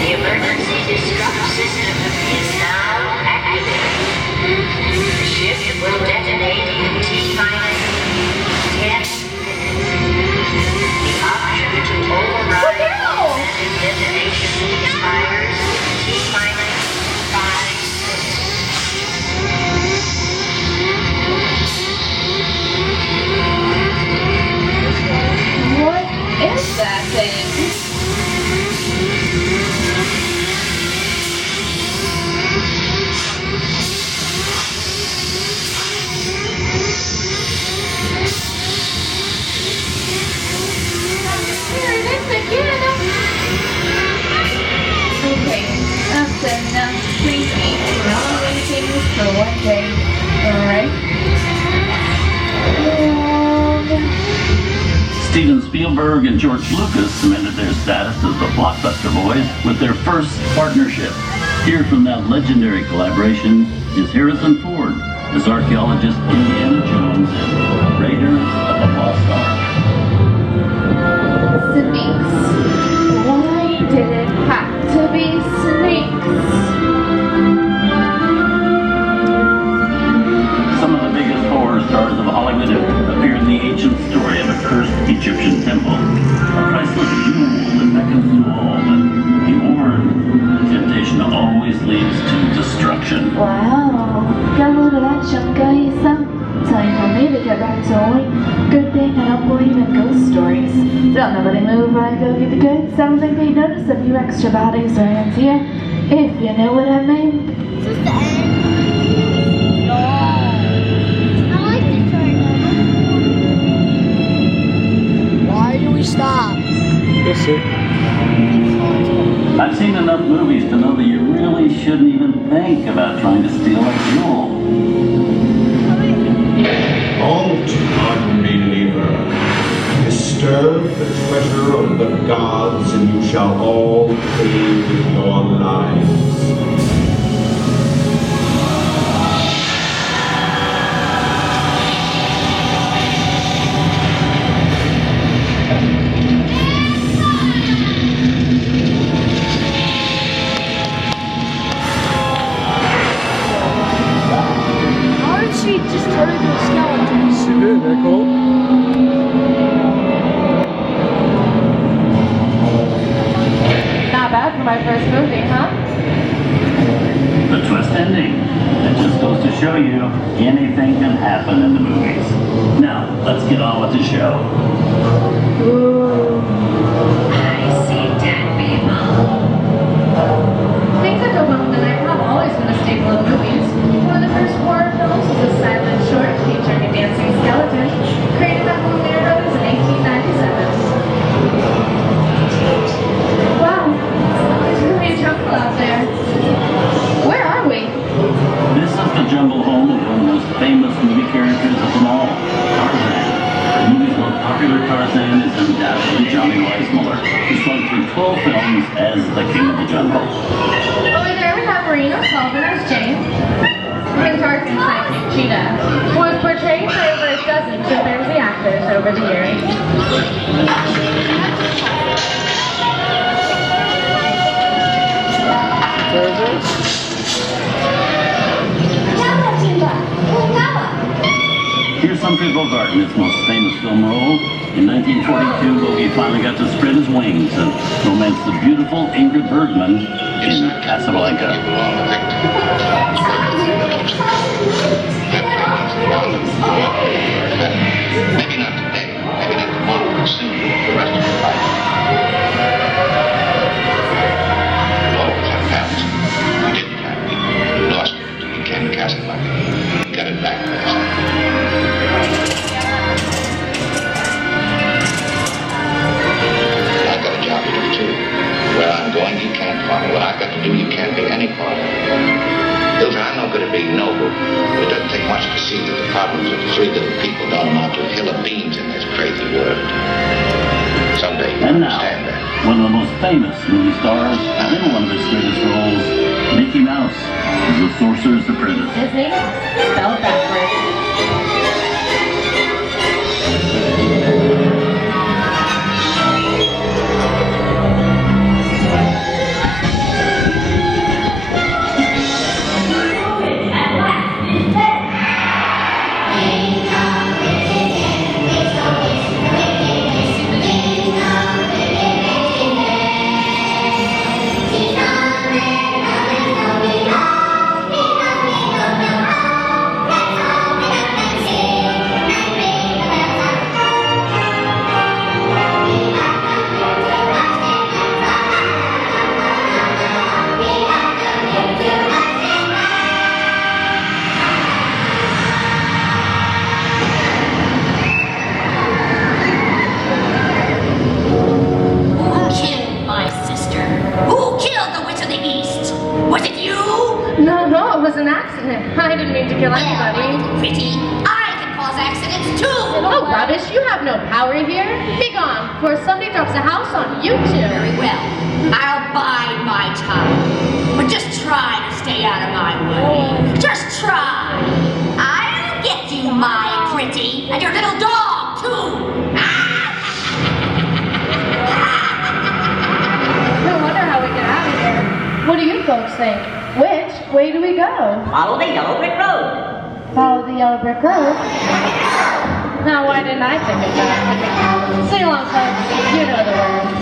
The emergency disrupt system is now activated. The ship will detonate in T-minus 10 minutes. The option to override automatic detonation expires T-minus 5 minutes. What is that thing? Here it is again. Okay, that's enough. Please eat all these things for one day. Alright? Steven Spielberg and George Lucas cemented their status as the blockbuster boys with their first partnership. Here from that legendary collaboration is Harrison Ford as archaeologist Indiana Jones in Raiders of the Lost Ark. Snakes. Why did it have to be snakes? Some of the biggest horror stars of Hollywood have appeared in the ancient story of a cursed Egyptian temple. A priceless jewel that beckons to all, but be warned, the temptation always leads to destruction. Wow, got a lot of action, guys. Time for me to get back to work. Good thing I don't believe in ghost stories. Don't nobody move while I go get the goods. Sounds like they noticed a few extra bodies around here, if you know what I mean. Is this the end? No. I like the turtle. Why do we stop? You'll see. I've seen enough movies to know that you really shouldn't even think about trying to steal a jewel. Don't, unbeliever. Disturb the treasure of the gods, and you shall all pay with your lives. How did she just turn into a skeleton? She did, isn't that cool? Not bad for my first movie, huh? The twist ending. It just goes to show you anything can happen in the movies. Now, let's get on with the show. Ooh. I see dead people. Things that go bump in the night have always been a staple of movies. One of the first horror films was a silent short featuring a dancing skeleton, created by Lumiere Brothers in 1897. Wow, it's really a jungle out there. Where are we? This is the jungle home of one of the most famous movie characters of them all, Tarzan. The movie's most popular Tarzan is undoubtedly Johnny Weissmuller, who spun through 12 films as the King of the Jungle. Over there we have Marino Sullivan as James. And Tarzan's sidekick, Cheetah, who was portrayed by over a dozen chimpanzee actors over the years. Here's Humphrey Bogart in his most famous film role. In 1942, Bogey finally got to spread his wings and romance the beautiful Ingrid Bergman in Casablanca. Maybe not today, maybe not tomorrow, but soon, the rest of your life. You always have parents. You didn't have me. You lost it until you came to Casablanca. You got it back last night. I've got a job to do too. Where I'm going, you can't follow. What I've got to do, you can't be any part of. Hilda, I'm no good at being noble, but it doesn't take much to see that the problems of three little people don't amount to a hill of beans in this crazy world. Someday you'll And now, understand that. one of the most famous movie stars, and in one of his greatest roles, Mickey Mouse is the Sorcerer's Apprentice. Disney, spelled backwards. I didn't mean to kill anybody. Pretty, I can cause accidents too. Oh, rubbish. You have no power here. Be gone, before somebody drops a house on you two. Very well. I'll bide my time. But just try to stay out of my way. Just try. I'll get you, my pretty. And your little dog, too. No wonder how we get out of here. What do you folks think. Which way do we go? Follow the yellow brick road. Follow the yellow brick road? Now, why didn't I think of that? Sing along, folks. You know the words.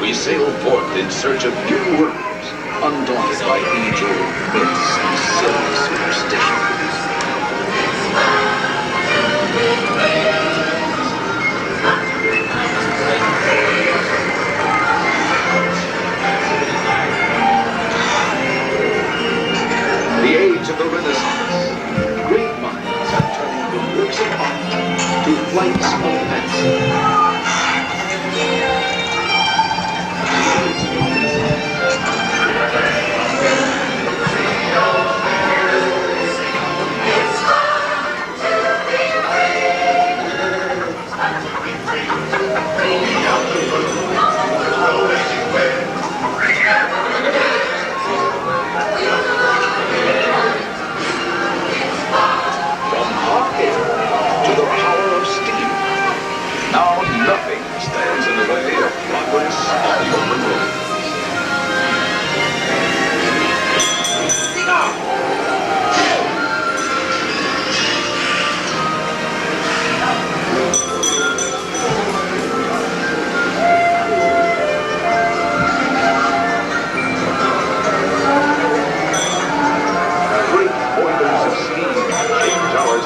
We sail forth in search of new worlds, undaunted by angel myths and silly superstitions. The age of the Renaissance. Great minds are turning the works of art to flights of fancy.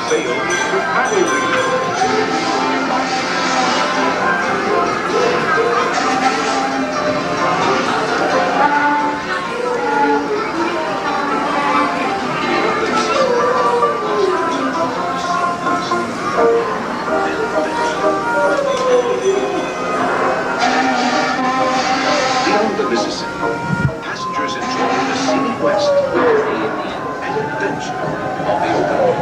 sails with paddle wheels. Beyond the Mississippi, passengers enjoy the scenic west and adventure of the open world.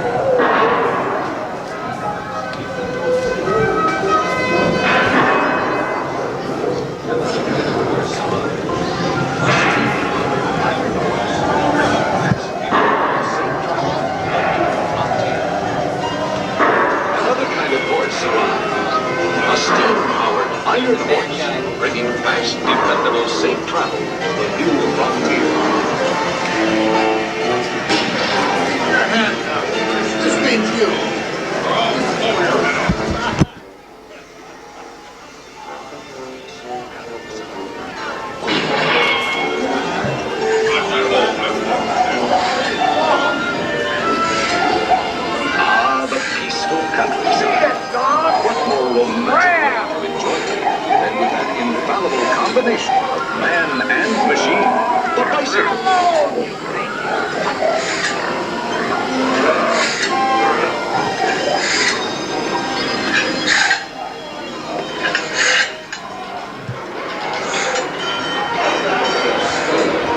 Another kind of horse arrives. A steam-powered iron horse, bringing fast, dependable, safe travel to the new frontier. Your hands up. This means you. Or I'll blow your head off. Ah, the peaceful countryside. What more romantic to enjoy than with that infallible combination of man and machine, the bicycle.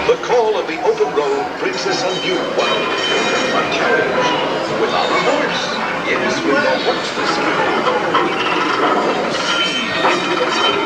The call of the open road brings us a new wonder. A carriage without a horse. Yes, with no horse this into the tiny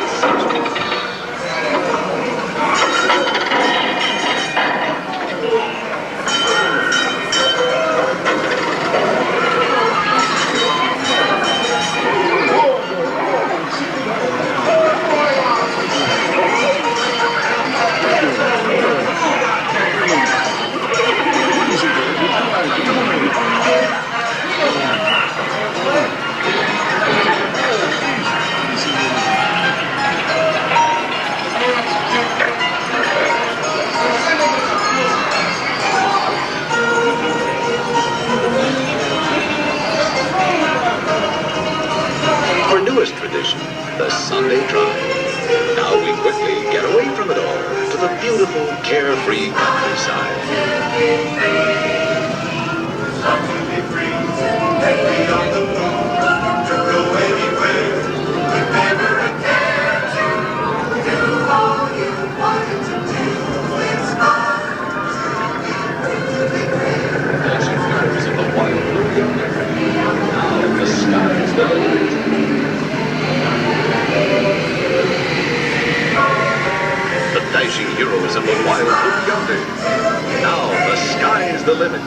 our newest tradition, the Sunday drive. Now we quickly get away from it all to the beautiful, carefree countryside. Dashing heroes of the wild blue yonder. Now the sky's the limit. The dashing heroes of the wild blue yonder. Now the sky is the limit.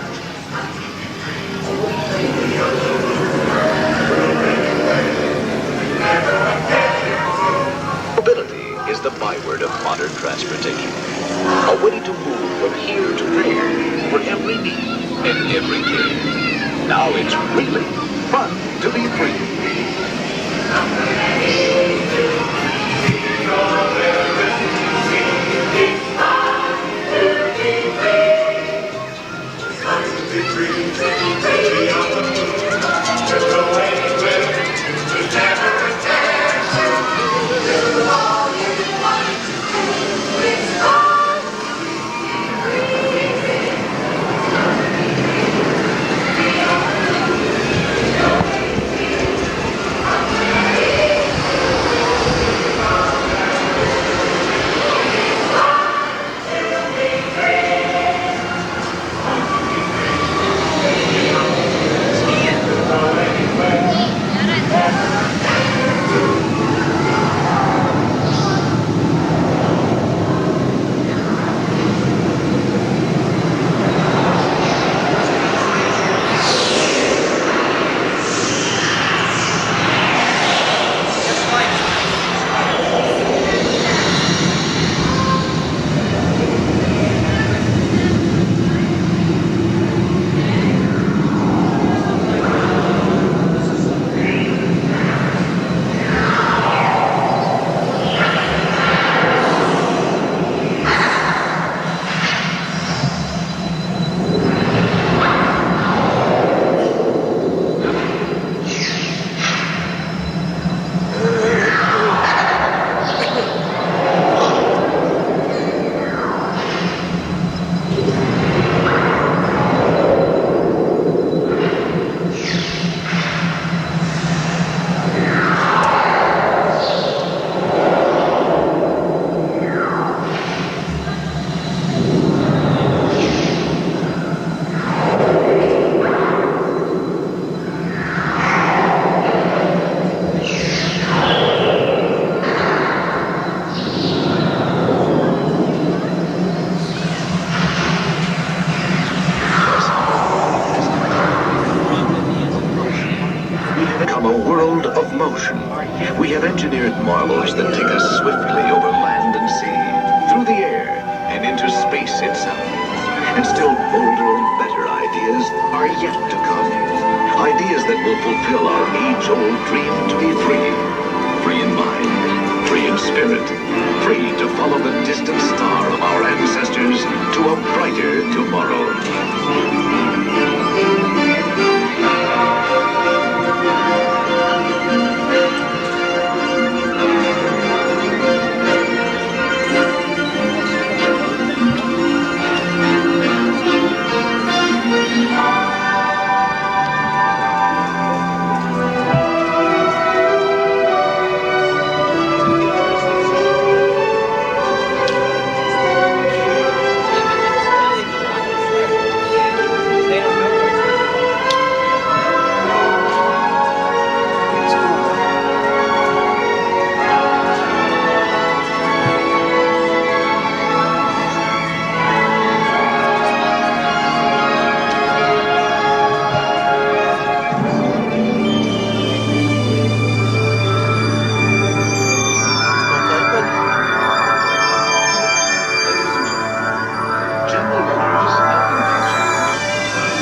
Mobility is the byword of modern transportation. A way to move from here to there for every need and every day. Now it's really fun to be free. A world of motion. We have engineered marvels that take us swiftly over land and sea, through the air, and into space itself. And still bolder and better ideas are yet to come. Ideas that will fulfill our age-old dream to be free. Free in mind, free in spirit, free to follow the distant star of our ancestors to a brighter tomorrow.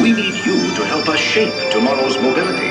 We need you to help us shape tomorrow's mobility.